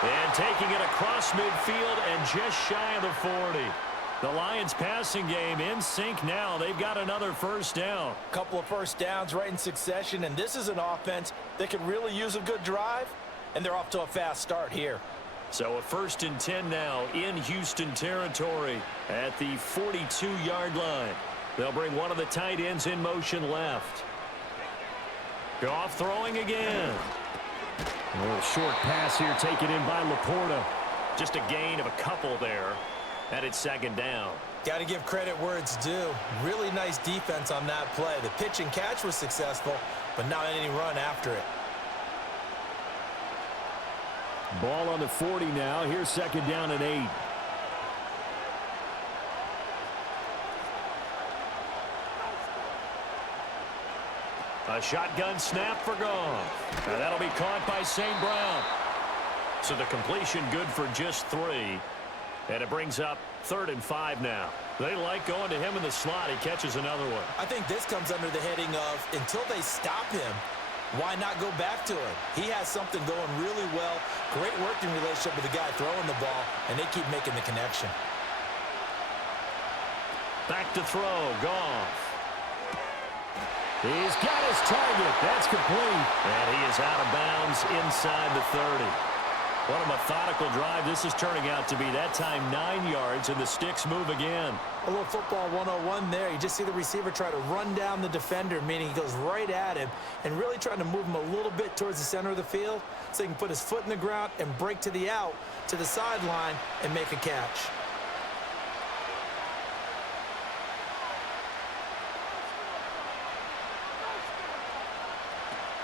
And taking it across midfield and just shy of the 40. The Lions passing game in sync now. They've got another first down. A couple of first downs right in succession, and this is an offense that could really use a good drive, and they're off to a fast start here. So a 1st and 10 now in Houston territory at the 42-yard line. They'll bring one of the tight ends in motion left. Goff throwing again. A little short pass here taken in by Laporta. Just a gain of a couple there. And it's 2nd down. Got to give credit where it's due. Really nice defense on that play. The pitch and catch was successful, but not any run after it. Ball on the 40 now. Here's 2nd down and 8. A shotgun snap for Goff. And that'll be caught by St. Brown. So the completion good for just 3. And it brings up 3rd and 5 now. They like going to him in the slot. He catches another one. I think this comes under the heading of until they stop him, why not go back to him? He has something going really well. Great working relationship with the guy throwing the ball, and they keep making the connection. Back to throw. Goff. He's got his target. That's complete. And he is out of bounds inside the 30. What a methodical drive this is turning out to be. That time 9 yards, and the sticks move again. A little football 101 there. You just see the receiver try to run down the defender, meaning he goes right at him and really trying to move him a little bit towards the center of the field so he can put his foot in the ground and break to the out, to the sideline, and make a catch.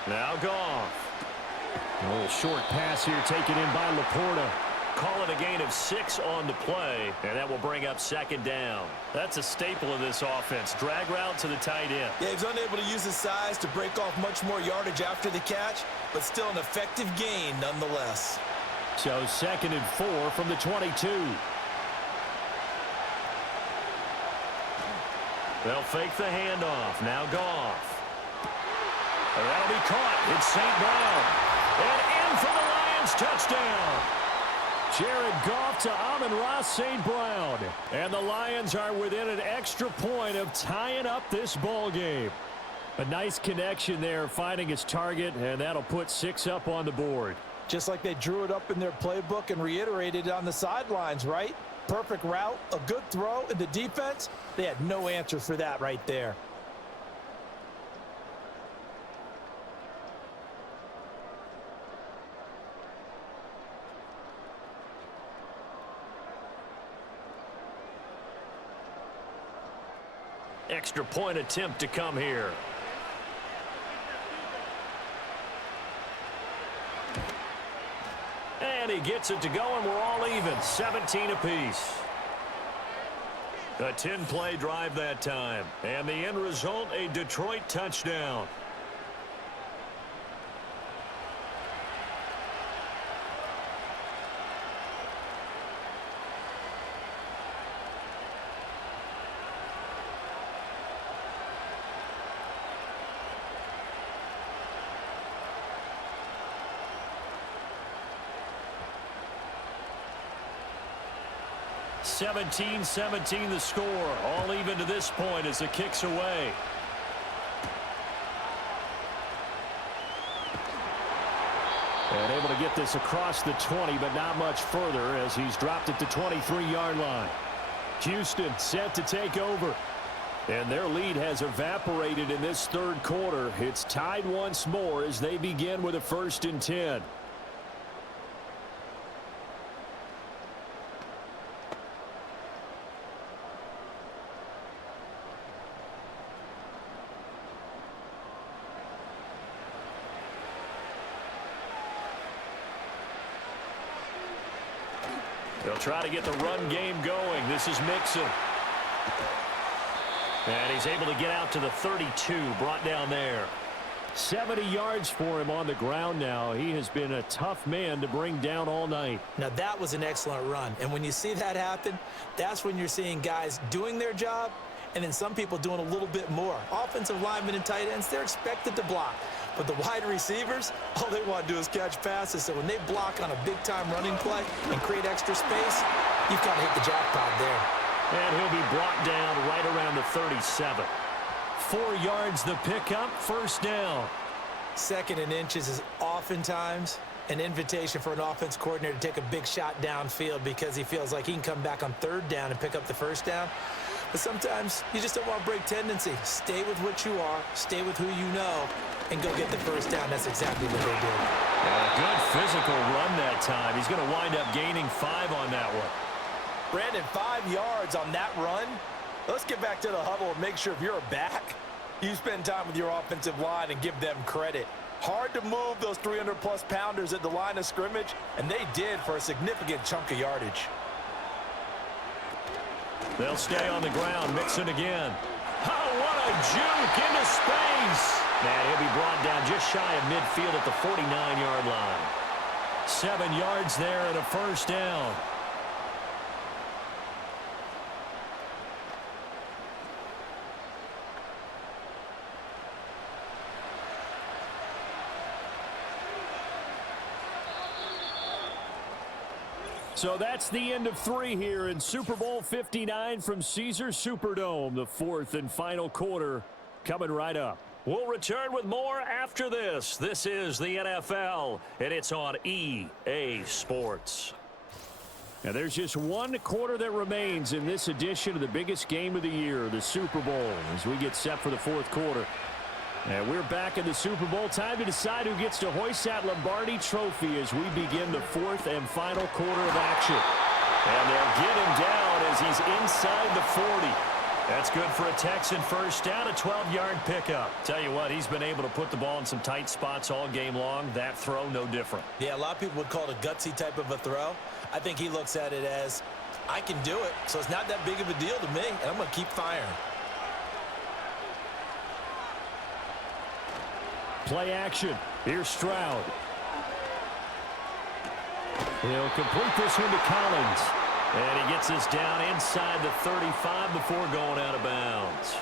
Now Goff. A little short pass here taken in by Laporta. Call it a gain of 6 on the play, and that will bring up 2nd down. That's a staple of this offense. Drag route to the tight end. Yeah, he's unable to use his size to break off much more yardage after the catch, but still an effective gain nonetheless. So 2nd and 4 from the 22. They'll fake the handoff. Now Goff. And that'll be caught. It's St. Brown. And in for the Lions, touchdown. Jared Goff to Amon-Ra St. Brown. And the Lions are within an extra point of tying up this ball game. A nice connection there, finding his target, and that'll put 6 up on the board. Just like they drew it up in their playbook and reiterated it on the sidelines, right? Perfect route, a good throw, and the defense, they had no answer for that right there. Extra point attempt to come here. And he gets it to go, and we're all even. 17 apiece. A 10-play drive that time. And the end result, a Detroit touchdown. (17-17) the score. All even to this point as the kick's away. And able to get this across the 20, but not much further as he's dropped it to 23-yard line. Houston set to take over. And their lead has evaporated in this third quarter. It's tied once more as they begin with a 1st and 10. They'll try to get the run game going. This is Mixon. And he's able to get out to the 32, brought down there. 70 yards for him on the ground now. He has been a tough man to bring down all night. Now, that was an excellent run. And when you see that happen, that's when you're seeing guys doing their job and then some people doing a little bit more. Offensive linemen and tight ends, they're expected to block. But the wide receivers, all they want to do is catch passes. So when they block on a big-time running play and create extra space, you've got to hit the jackpot there. And he'll be brought down right around the 37. 4 yards the pickup, 1st down. 2nd and inches is oftentimes an invitation for an offense coordinator to take a big shot downfield because he feels like he can come back on 3rd down and pick up the 1st down. But sometimes you just don't want to break tendency. Stay with what you are, stay with who you know, and go get the 1st down. That's exactly what they did. And a good physical run that time. He's going to wind up gaining 5 on that one. Brandon, 5 yards on that run. Let's get back to the huddle and make sure if you're a back, you spend time with your offensive line and give them credit. Hard to move those 300-plus pounders at the line of scrimmage, and they did for a significant chunk of yardage. They'll stay on the ground. Mixon again. Oh, what a juke into space. And he'll be brought down just shy of midfield at the 49-yard line. 7 yards there and a 1st down. So that's the end of 3 here in Super Bowl 59 from Caesars Superdome. The 4th and final quarter coming right up. We'll return with more after this. This is the NFL, and it's on EA Sports. Now, there's just one quarter that remains in this edition of the biggest game of the year, the Super Bowl, as we get set for the fourth quarter. And we're back in the Super Bowl. Time to decide who gets to hoist that Lombardi trophy as we begin the fourth and final quarter of action. And they'll get him down as he's inside the 40. That's good for a Texan first down, a 12-yard pickup. Tell you what, he's been able to put the ball in some tight spots all game long. That throw, no different. Yeah, a lot of people would call it a gutsy type of a throw. I think he looks at it as, I can do it, so it's not that big of a deal to me, and I'm going to keep firing. Play action. Here's Stroud. He'll complete this one to Collins. And he gets us down inside the 35 before going out of bounds.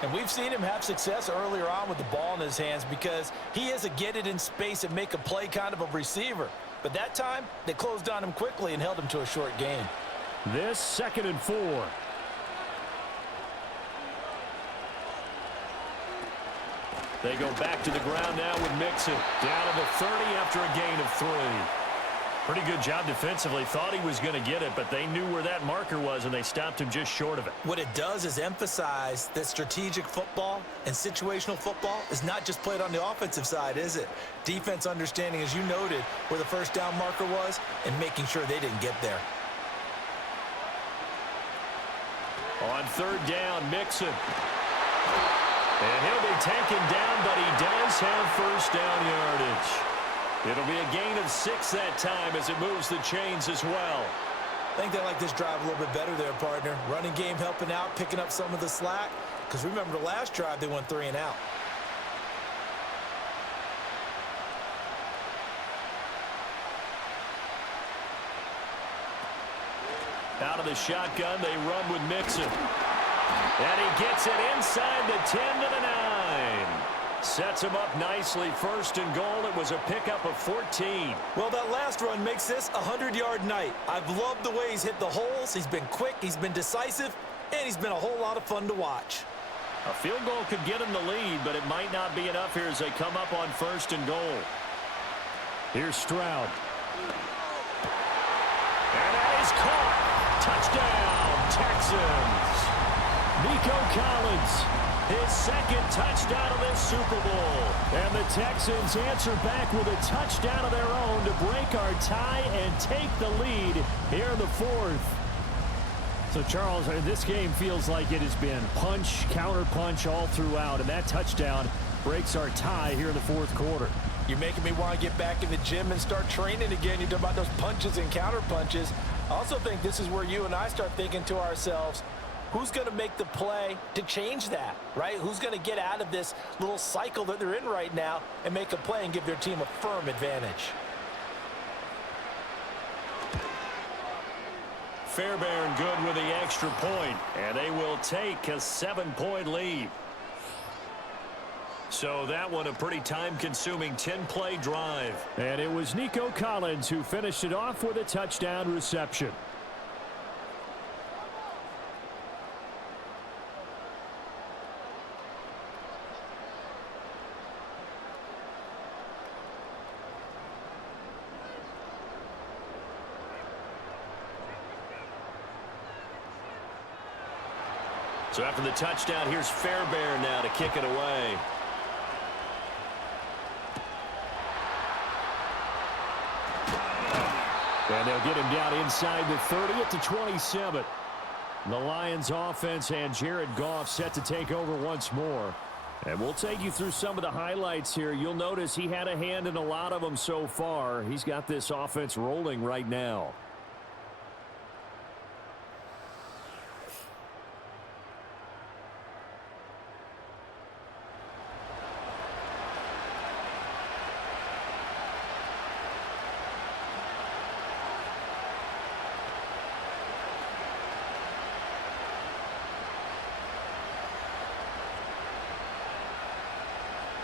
And we've seen him have success earlier on with the ball in his hands because he is a get it in space and make a play kind of a receiver. But that time, they closed on him quickly and held him to a short gain. This 2nd and 4. They go back to the ground now with Mixon. Down to the 30 after a gain of 3. Pretty good job defensively. Thought he was going to get it, but they knew where that marker was, and they stopped him just short of it. What it does is emphasize that strategic football and situational football is not just played on the offensive side, is it? Defense understanding, as you noted, where the first down marker was and making sure they didn't get there. On 3rd down, Mixon. And he'll be taken down, but he does have first down yardage. It'll be a gain of 6 that time as it moves the chains as well. I think they like this drive a little bit better there, partner. Running game helping out, picking up some of the slack. Because remember the last drive, they went 3 and out. Out of the shotgun, they run with Mixon. And he gets it inside the 10 to the 9. Sets him up nicely. 1st and goal. It was a pickup of 14. Well, that last run makes this a 100-yard night. I've loved the way he's hit the holes. He's been quick. He's been decisive. And he's been a whole lot of fun to watch. A field goal could get him the lead, but it might not be enough here as they come up on 1st and goal. Here's Stroud. And that is caught. Touchdown, Texans. Nico Collins, his 2nd touchdown of this Super Bowl. And the Texans answer back with a touchdown of their own to break our tie and take the lead here in the 4th. So, Charles, this game feels like it has been punch, counter-punch all throughout, and that touchdown breaks our tie here in the 4th quarter. You're making me want to get back in the gym and start training again. You're talking about those punches and counter-punches. I also think this is where you and I start thinking to ourselves, who's going to make the play to change that, right? Who's going to get out of this little cycle that they're in right now and make a play and give their team a firm advantage? Fairbairn good with the extra point, and they will take a 7-point lead. So that one a pretty time-consuming 10-play drive. And it was Nico Collins who finished it off with a touchdown reception. So after the touchdown, here's Fairbairn now to kick it away. And they'll get him down inside the 30 at the 27. The Lions offense and Jared Goff set to take over once more. And we'll take you through some of the highlights here. You'll notice he had a hand in a lot of them so far. He's got this offense rolling right now.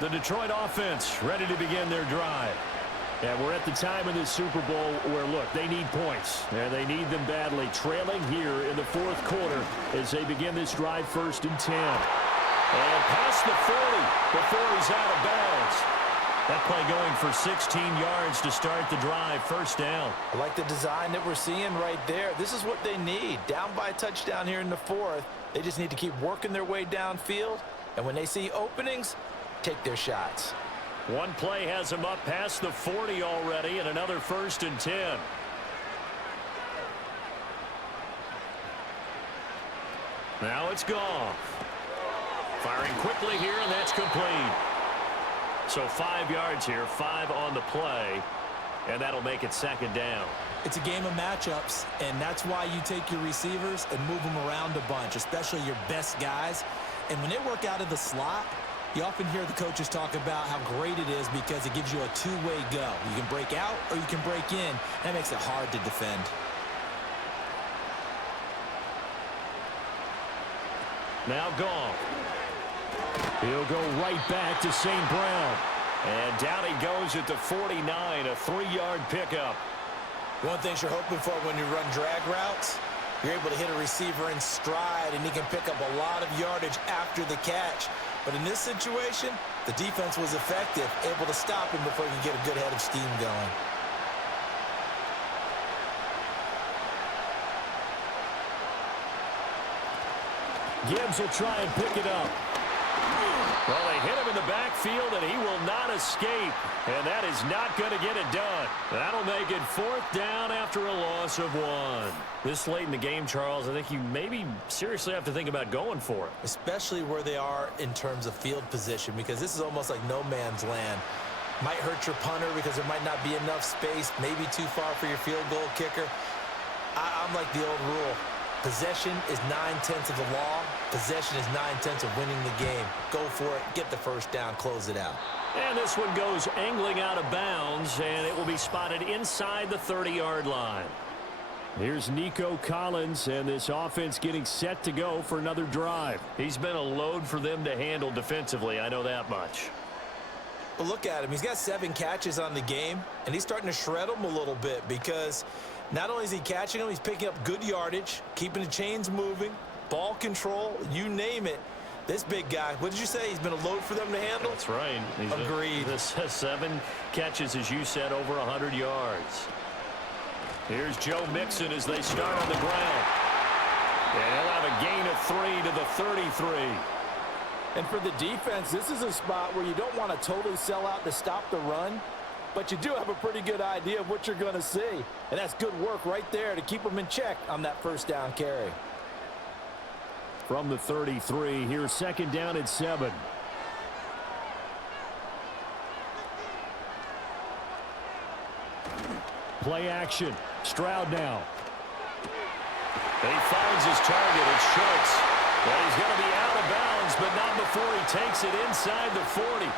The Detroit offense ready to begin their drive. And we're at the time in this Super Bowl where, look, they need points. And they need them badly. Trailing here in the 4th quarter as they begin this drive 1st and 10. And past the 40 before he's out of bounds. That play going for 16 yards to start the drive. First down. I like the design that we're seeing right there. This is what they need. Down by a touchdown here in the fourth. They just need to keep working their way downfield. And when they see openings, take their shots. One play has him up past the 40 already, and another 1st and 10. Now it's Goff. Firing quickly here, and that's complete. So 5 yards here, 5 on the play, and that'll make it 2nd down. It's a game of matchups, and that's why you take your receivers and move them around a bunch, especially your best guys. And when they work out of the slot, you often hear the coaches talk about how great it is because it gives you a two-way go. You can break out or you can break in. That makes it hard to defend. Now Goff. He'll go right back to St. Brown. And down he goes at the 49, a 3-yard pickup. One thing you're hoping for when you run drag routes, you're able to hit a receiver in stride, and he can pick up a lot of yardage after the catch. But in this situation, the defense was effective, able to stop him before he could get a good head of steam going. Gibbs will try and pick it up. Well, they hit him in the backfield, and he will not escape. And that is not going to get it done. That'll make it 4th down after a loss of 1. This late in the game, Charles, I think you maybe seriously have to think about going for it. Especially where they are in terms of field position, because this is almost like no man's land. Might hurt your punter because there might not be enough space, maybe too far for your field goal kicker. I'm like the old rule. Possession is 9/10 of the law. Possession is 9/10 of winning the game. Go for it. Get the first down. Close it out. And this one goes angling out of bounds, and it will be spotted inside the 30-yard line. Here's Nico Collins, and this offense getting set to go for another drive. He's been a load for them to handle defensively. I know that much. But look at him. He's got 7 catches on the game, and he's starting to shred them a little bit because not only is he catching them, he's picking up good yardage, keeping the chains moving, ball control, you name it. This big guy, what did you say? He's been a load for them to handle? That's right. Agreed. This has 7 catches, as you said, over 100 yards. Here's Joe Mixon as they start on the ground. And he'll have a gain of 3 to the 33. And for the defense, this is a spot where you don't want to totally sell out to stop the run, but you do have a pretty good idea of what you're going to see. And that's good work right there to keep them in check on that first down carry. From the 33, here's 2nd down at 7. Play action. Stroud now. He finds his target. It's Schultz. But he's going to be out of bounds, but not before he takes it inside the 40.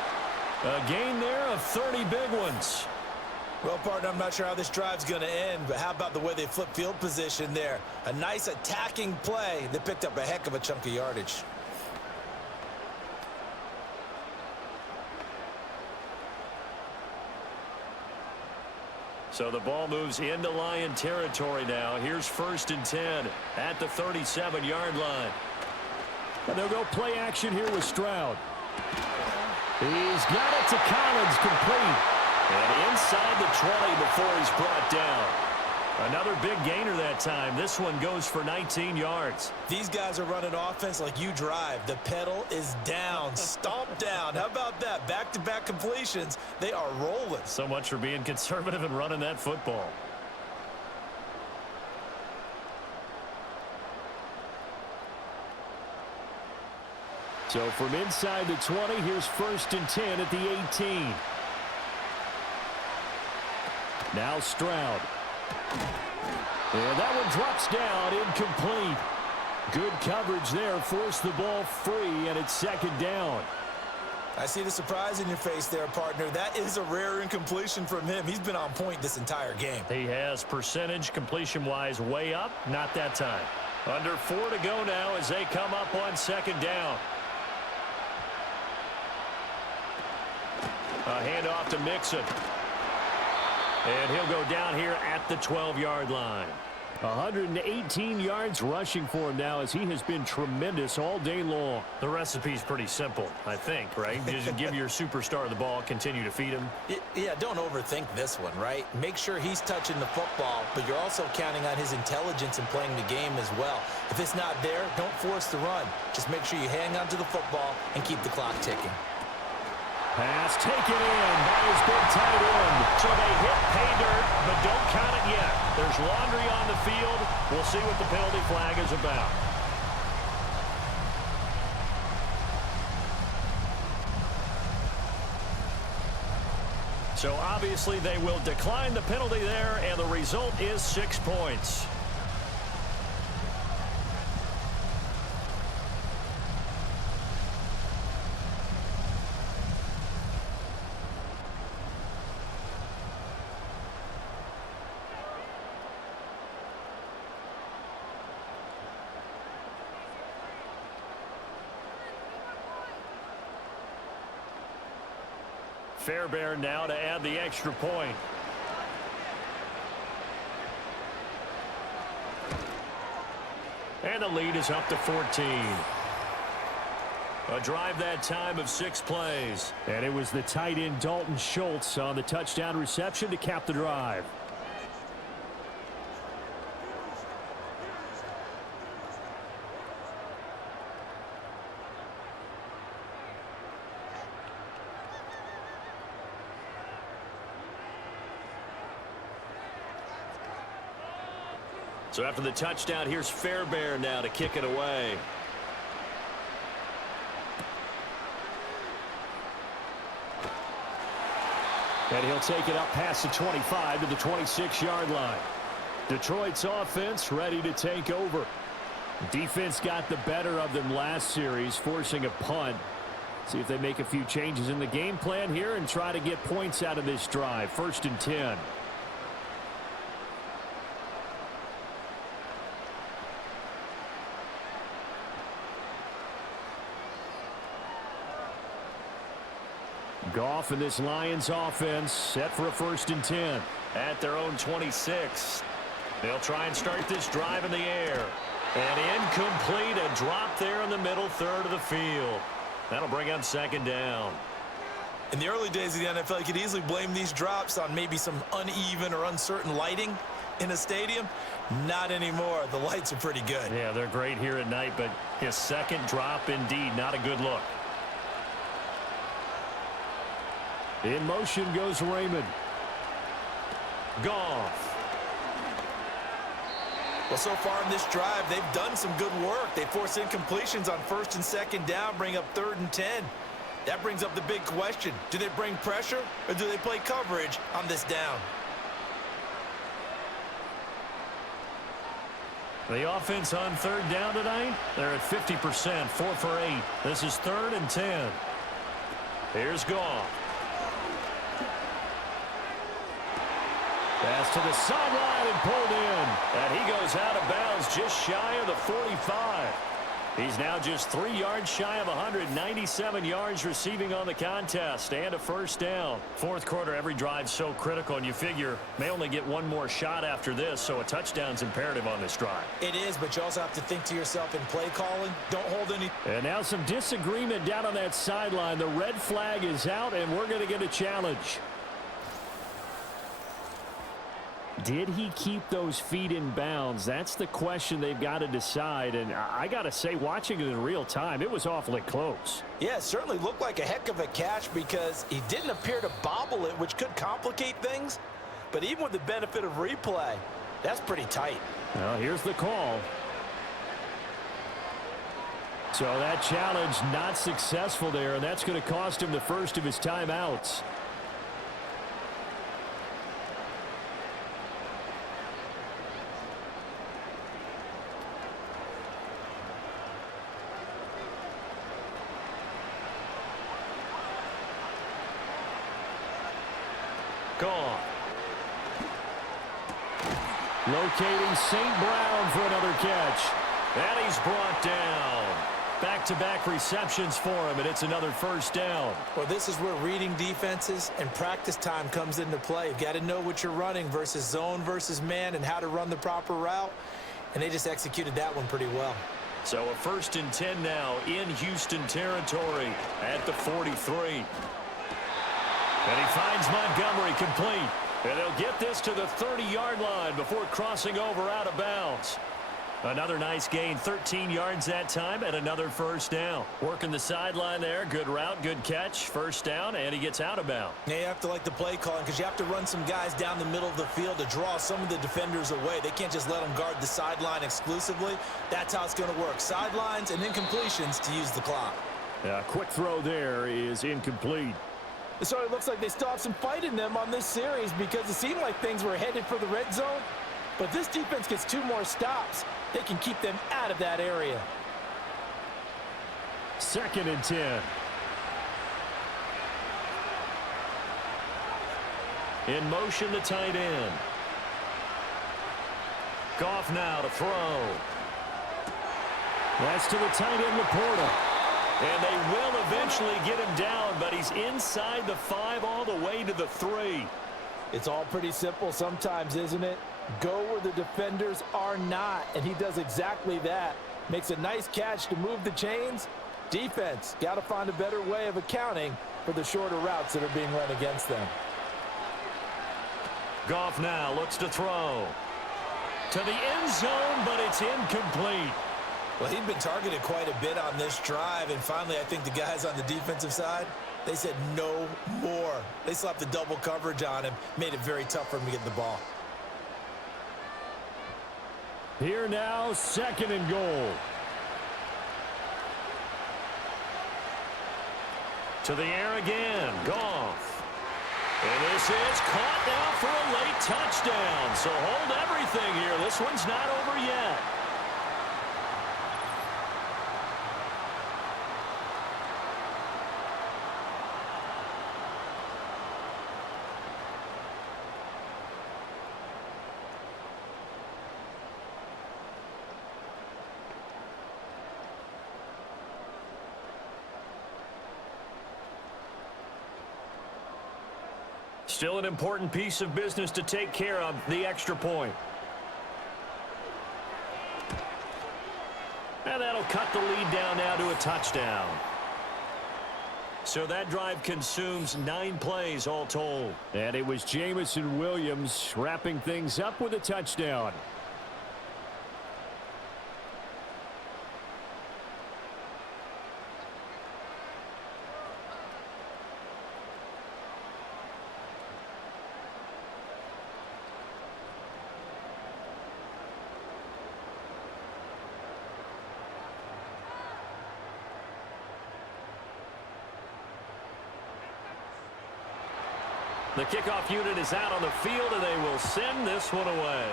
A gain there of 30 big ones. Well, partner, I'm not sure how this drive's going to end, but how about the way they flip field position there? A nice attacking play that picked up a heck of a chunk of yardage. So the ball moves into Lion territory now. Here's 1st and 10 at the 37-yard line. And they'll go play action here with Stroud. He's got it to Collins, complete. And inside the 20 before he's brought down. Another big gainer that time. This one goes for 19 yards. These guys are running offense like you drive. The pedal is down, stomp down. How about that? Back-to-back completions. They are rolling. So much for being conservative and running that football. So from inside the 20, here's 1st and 10 at the 18. Now Stroud. And that one drops down, incomplete. Good coverage there, forced the ball free, and it's 2nd down. I see the surprise in your face there, partner. That is a rare incompletion from him. He's been on point this entire game. He has percentage completion-wise way up, not that time. Under 4 to go now as they come up on 2nd down. A handoff to Mixon. And he'll go down here at the 12-yard line. 118 yards rushing for him now as he has been tremendous all day long. The recipe's pretty simple, I think, right? Just give your superstar the ball, continue to feed him. Yeah, don't overthink this one, right? Make sure he's touching the football, but you're also counting on his intelligence in playing the game as well. If it's not there, don't force the run. Just make sure you hang on to the football and keep the clock ticking. Pass taken in by his big tight end. So they hit pay dirt, but don't count it yet. There's laundry on the field. We'll see what the penalty flag is about. So obviously they will decline the penalty there, and the result is 6 points. Fairbairn now to add the extra point. And the lead is up to 14. A drive that time of 6 plays. And it was the tight end Dalton Schultz on the touchdown reception to cap the drive. So after the touchdown, here's Fairbairn now to kick it away. And he'll take it up past the 25 to the 26-yard line. Detroit's offense ready to take over. Defense got the better of them last series, forcing a punt. See if they make a few changes in the game plan here and try to get points out of this drive. 1st and 10. Goff and this Lions offense set for a 1st and 10. At their own 26. They'll try and start this drive in the air. And incomplete, a drop there in the middle third of the field. That'll bring up 2nd down. In the early days of the NFL, you could easily blame these drops on maybe some uneven or uncertain lighting in a stadium. Not anymore. The lights are pretty good. Yeah, they're great here at night, but his 2nd drop, indeed, not a good look. In motion goes Raymond. Goff. Well, so far in this drive, they've done some good work. They force incompletions on 1st and 2nd down, bring up 3rd and 10. That brings up the big question. Do they bring pressure or do they play coverage on this down? The offense on 3rd down tonight, they're at 50%, 4 for 8. This is 3rd and 10. Here's Goff. Pass to the sideline and pulled in. And he goes out of bounds just shy of the 45. He's now just 3 yards shy of 197 yards receiving on the contest and a 1st down. 4th quarter, every drive so critical, and you figure may only get one more shot after this, so a touchdown's imperative on this drive. It is, but you also have to think to yourself in play calling, don't hold any. And now some disagreement down on that sideline. The red flag is out, and we're going to get a challenge. Did he keep those feet in bounds? That's the question they've got to decide. And I got to say, watching it in real time, it was awfully close. Yeah, it certainly looked like a heck of a catch because he didn't appear to bobble it, which could complicate things. But even with the benefit of replay, that's pretty tight. Well, here's the call. So that challenge not successful there, and that's going to cost him the first of his timeouts. Goff. Locating St. Brown for another catch. And he's brought down. Back-to-back receptions for him, and it's another first down. Well, this is where reading defenses and practice time comes into play. You've got to know what you're running versus zone versus man and how to run the proper route, and they just executed that one pretty well. So a 1st and 10 now in Houston territory at the 43. And he finds Montgomery complete. And they'll get this to the 30-yard line before crossing over out of bounds. Another nice gain, 13 yards that time, and another first down. Working the sideline there, good route, good catch, first down, and he gets out of bounds. Yeah, you have to like the play calling because you have to run some guys down the middle of the field to draw some of the defenders away. They can't just let them guard the sideline exclusively. That's how it's going to work. Sidelines and incompletions to use the clock. A quick throw there is incomplete. So it looks like they still have some fight in them on this series because it seemed like things were headed for the red zone. But this defense gets 2 more stops. They can keep them out of that area. 2nd and 10. In motion, the tight end. Goff now to throw. That's to the tight end, Laporta. And they will eventually get him down, but he's inside the 5 all the way to the 3. It's all pretty simple sometimes, isn't it? Go where the defenders are not, and he does exactly that. Makes a nice catch to move the chains. Defense, got to find a better way of accounting for the shorter routes that are being run against them. Goff now looks to throw. To the end zone, but it's incomplete. Well, he'd been targeted quite a bit on this drive, and finally I think the guys on the defensive side, they said no more. They slapped the double coverage on him, made it very tough for him to get the ball. Here now, 2nd and goal. To the air again, Goff. And this is caught now for a late touchdown. So hold everything here. This one's not over yet. Still an important piece of business to take care of, the extra point. And that'll cut the lead down now to a touchdown. So that drive consumes 9 plays all told. And it was Jamison Williams wrapping things up with a touchdown. The kickoff unit is out on the field, and they will send this one away.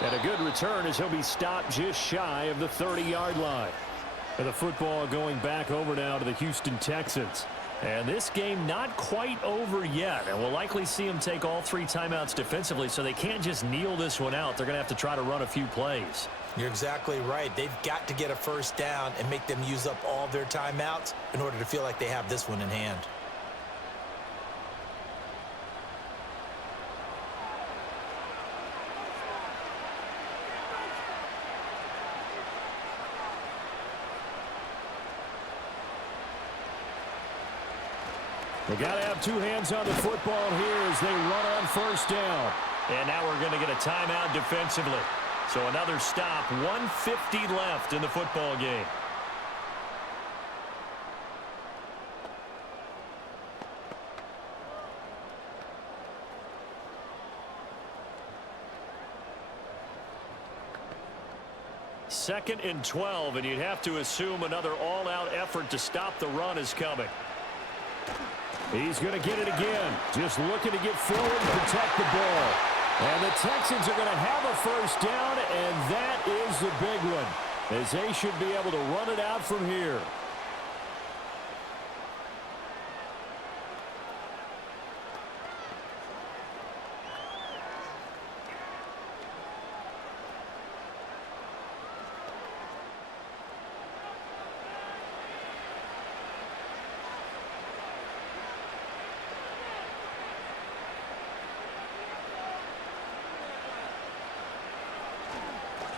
And a good return as he'll be stopped just shy of the 30-yard line. And the football going back over now to the Houston Texans. And this game not quite over yet. And we'll likely see them take all 3 timeouts defensively, so they can't just kneel this one out. They're going to have to try to run a few plays. You're exactly right. They've got to get a first down and make them use up all their timeouts in order to feel like they have this one in hand. They got to have 2 hands on the football here as they run on first down. And now we're going to get a timeout defensively. So another stop, 1:50 left in the football game. Second and 12, and you'd have to assume another all-out effort to stop the run is coming. He's going to get it again. Just looking to get forward and protect the ball. And the Texans are going to have a first down, and that is the big one, as they should be able to run it out from here.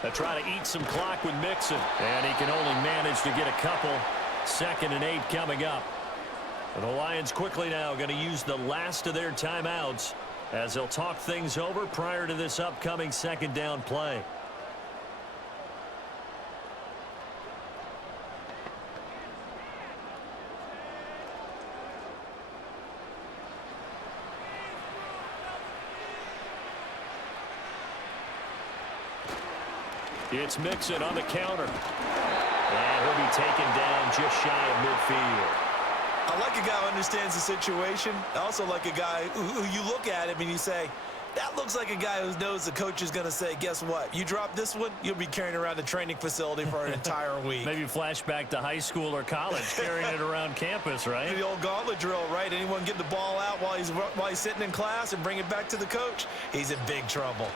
They try to eat some clock with Mixon, and he can only manage to get a couple. 2nd and 8 coming up. And the Lions quickly now going to use the last of their timeouts as they'll talk things over prior to this upcoming 2nd down play. It's Mixon on the counter. And he'll be taken down just shy of midfield. I like a guy who understands the situation. I also like a guy who you look at him and you say, that looks like a guy who knows the coach is going to say, guess what? You drop this one, you'll be carrying around the training facility for an entire week. Maybe flashback to high school or college, carrying it around campus, right? The old gauntlet drill, right? Anyone get the ball out while he's sitting in class and bring it back to the coach? He's in big trouble.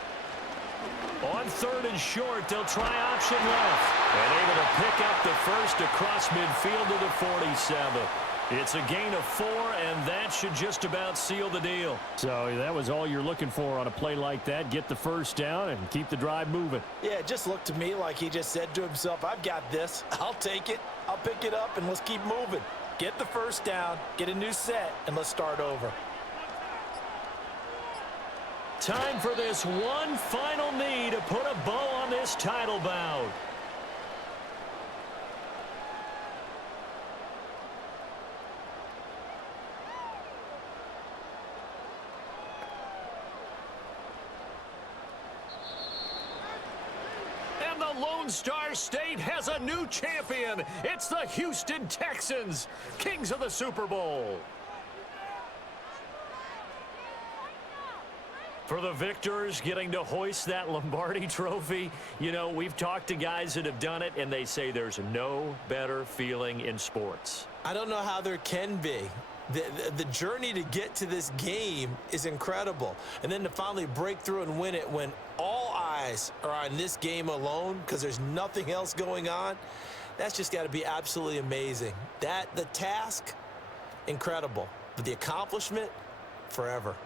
On 3rd and short, they'll try option left. And able to pick up the first across midfield to the 47. It's a gain of 4, and that should just about seal the deal. So that was all you're looking for on a play like that. Get the first down and keep the drive moving. Yeah, it just looked to me like he just said to himself, I've got this. I'll take it. I'll pick it up, and let's keep moving. Get the first down, get a new set, and let's start over. Time for this one final knee to put a bow on this title bout. And the Lone Star State has a new champion. It's the Houston Texans, kings of the Super Bowl. For the victors, getting to hoist that Lombardi trophy, you know, we've talked to guys that have done it, and they say there's no better feeling in sports. I don't know how there can be. The journey to get to this game is incredible. And then to finally break through and win it when all eyes are on this game alone because there's nothing else going on, that's just got to be absolutely amazing. The task, incredible. But the accomplishment, forever.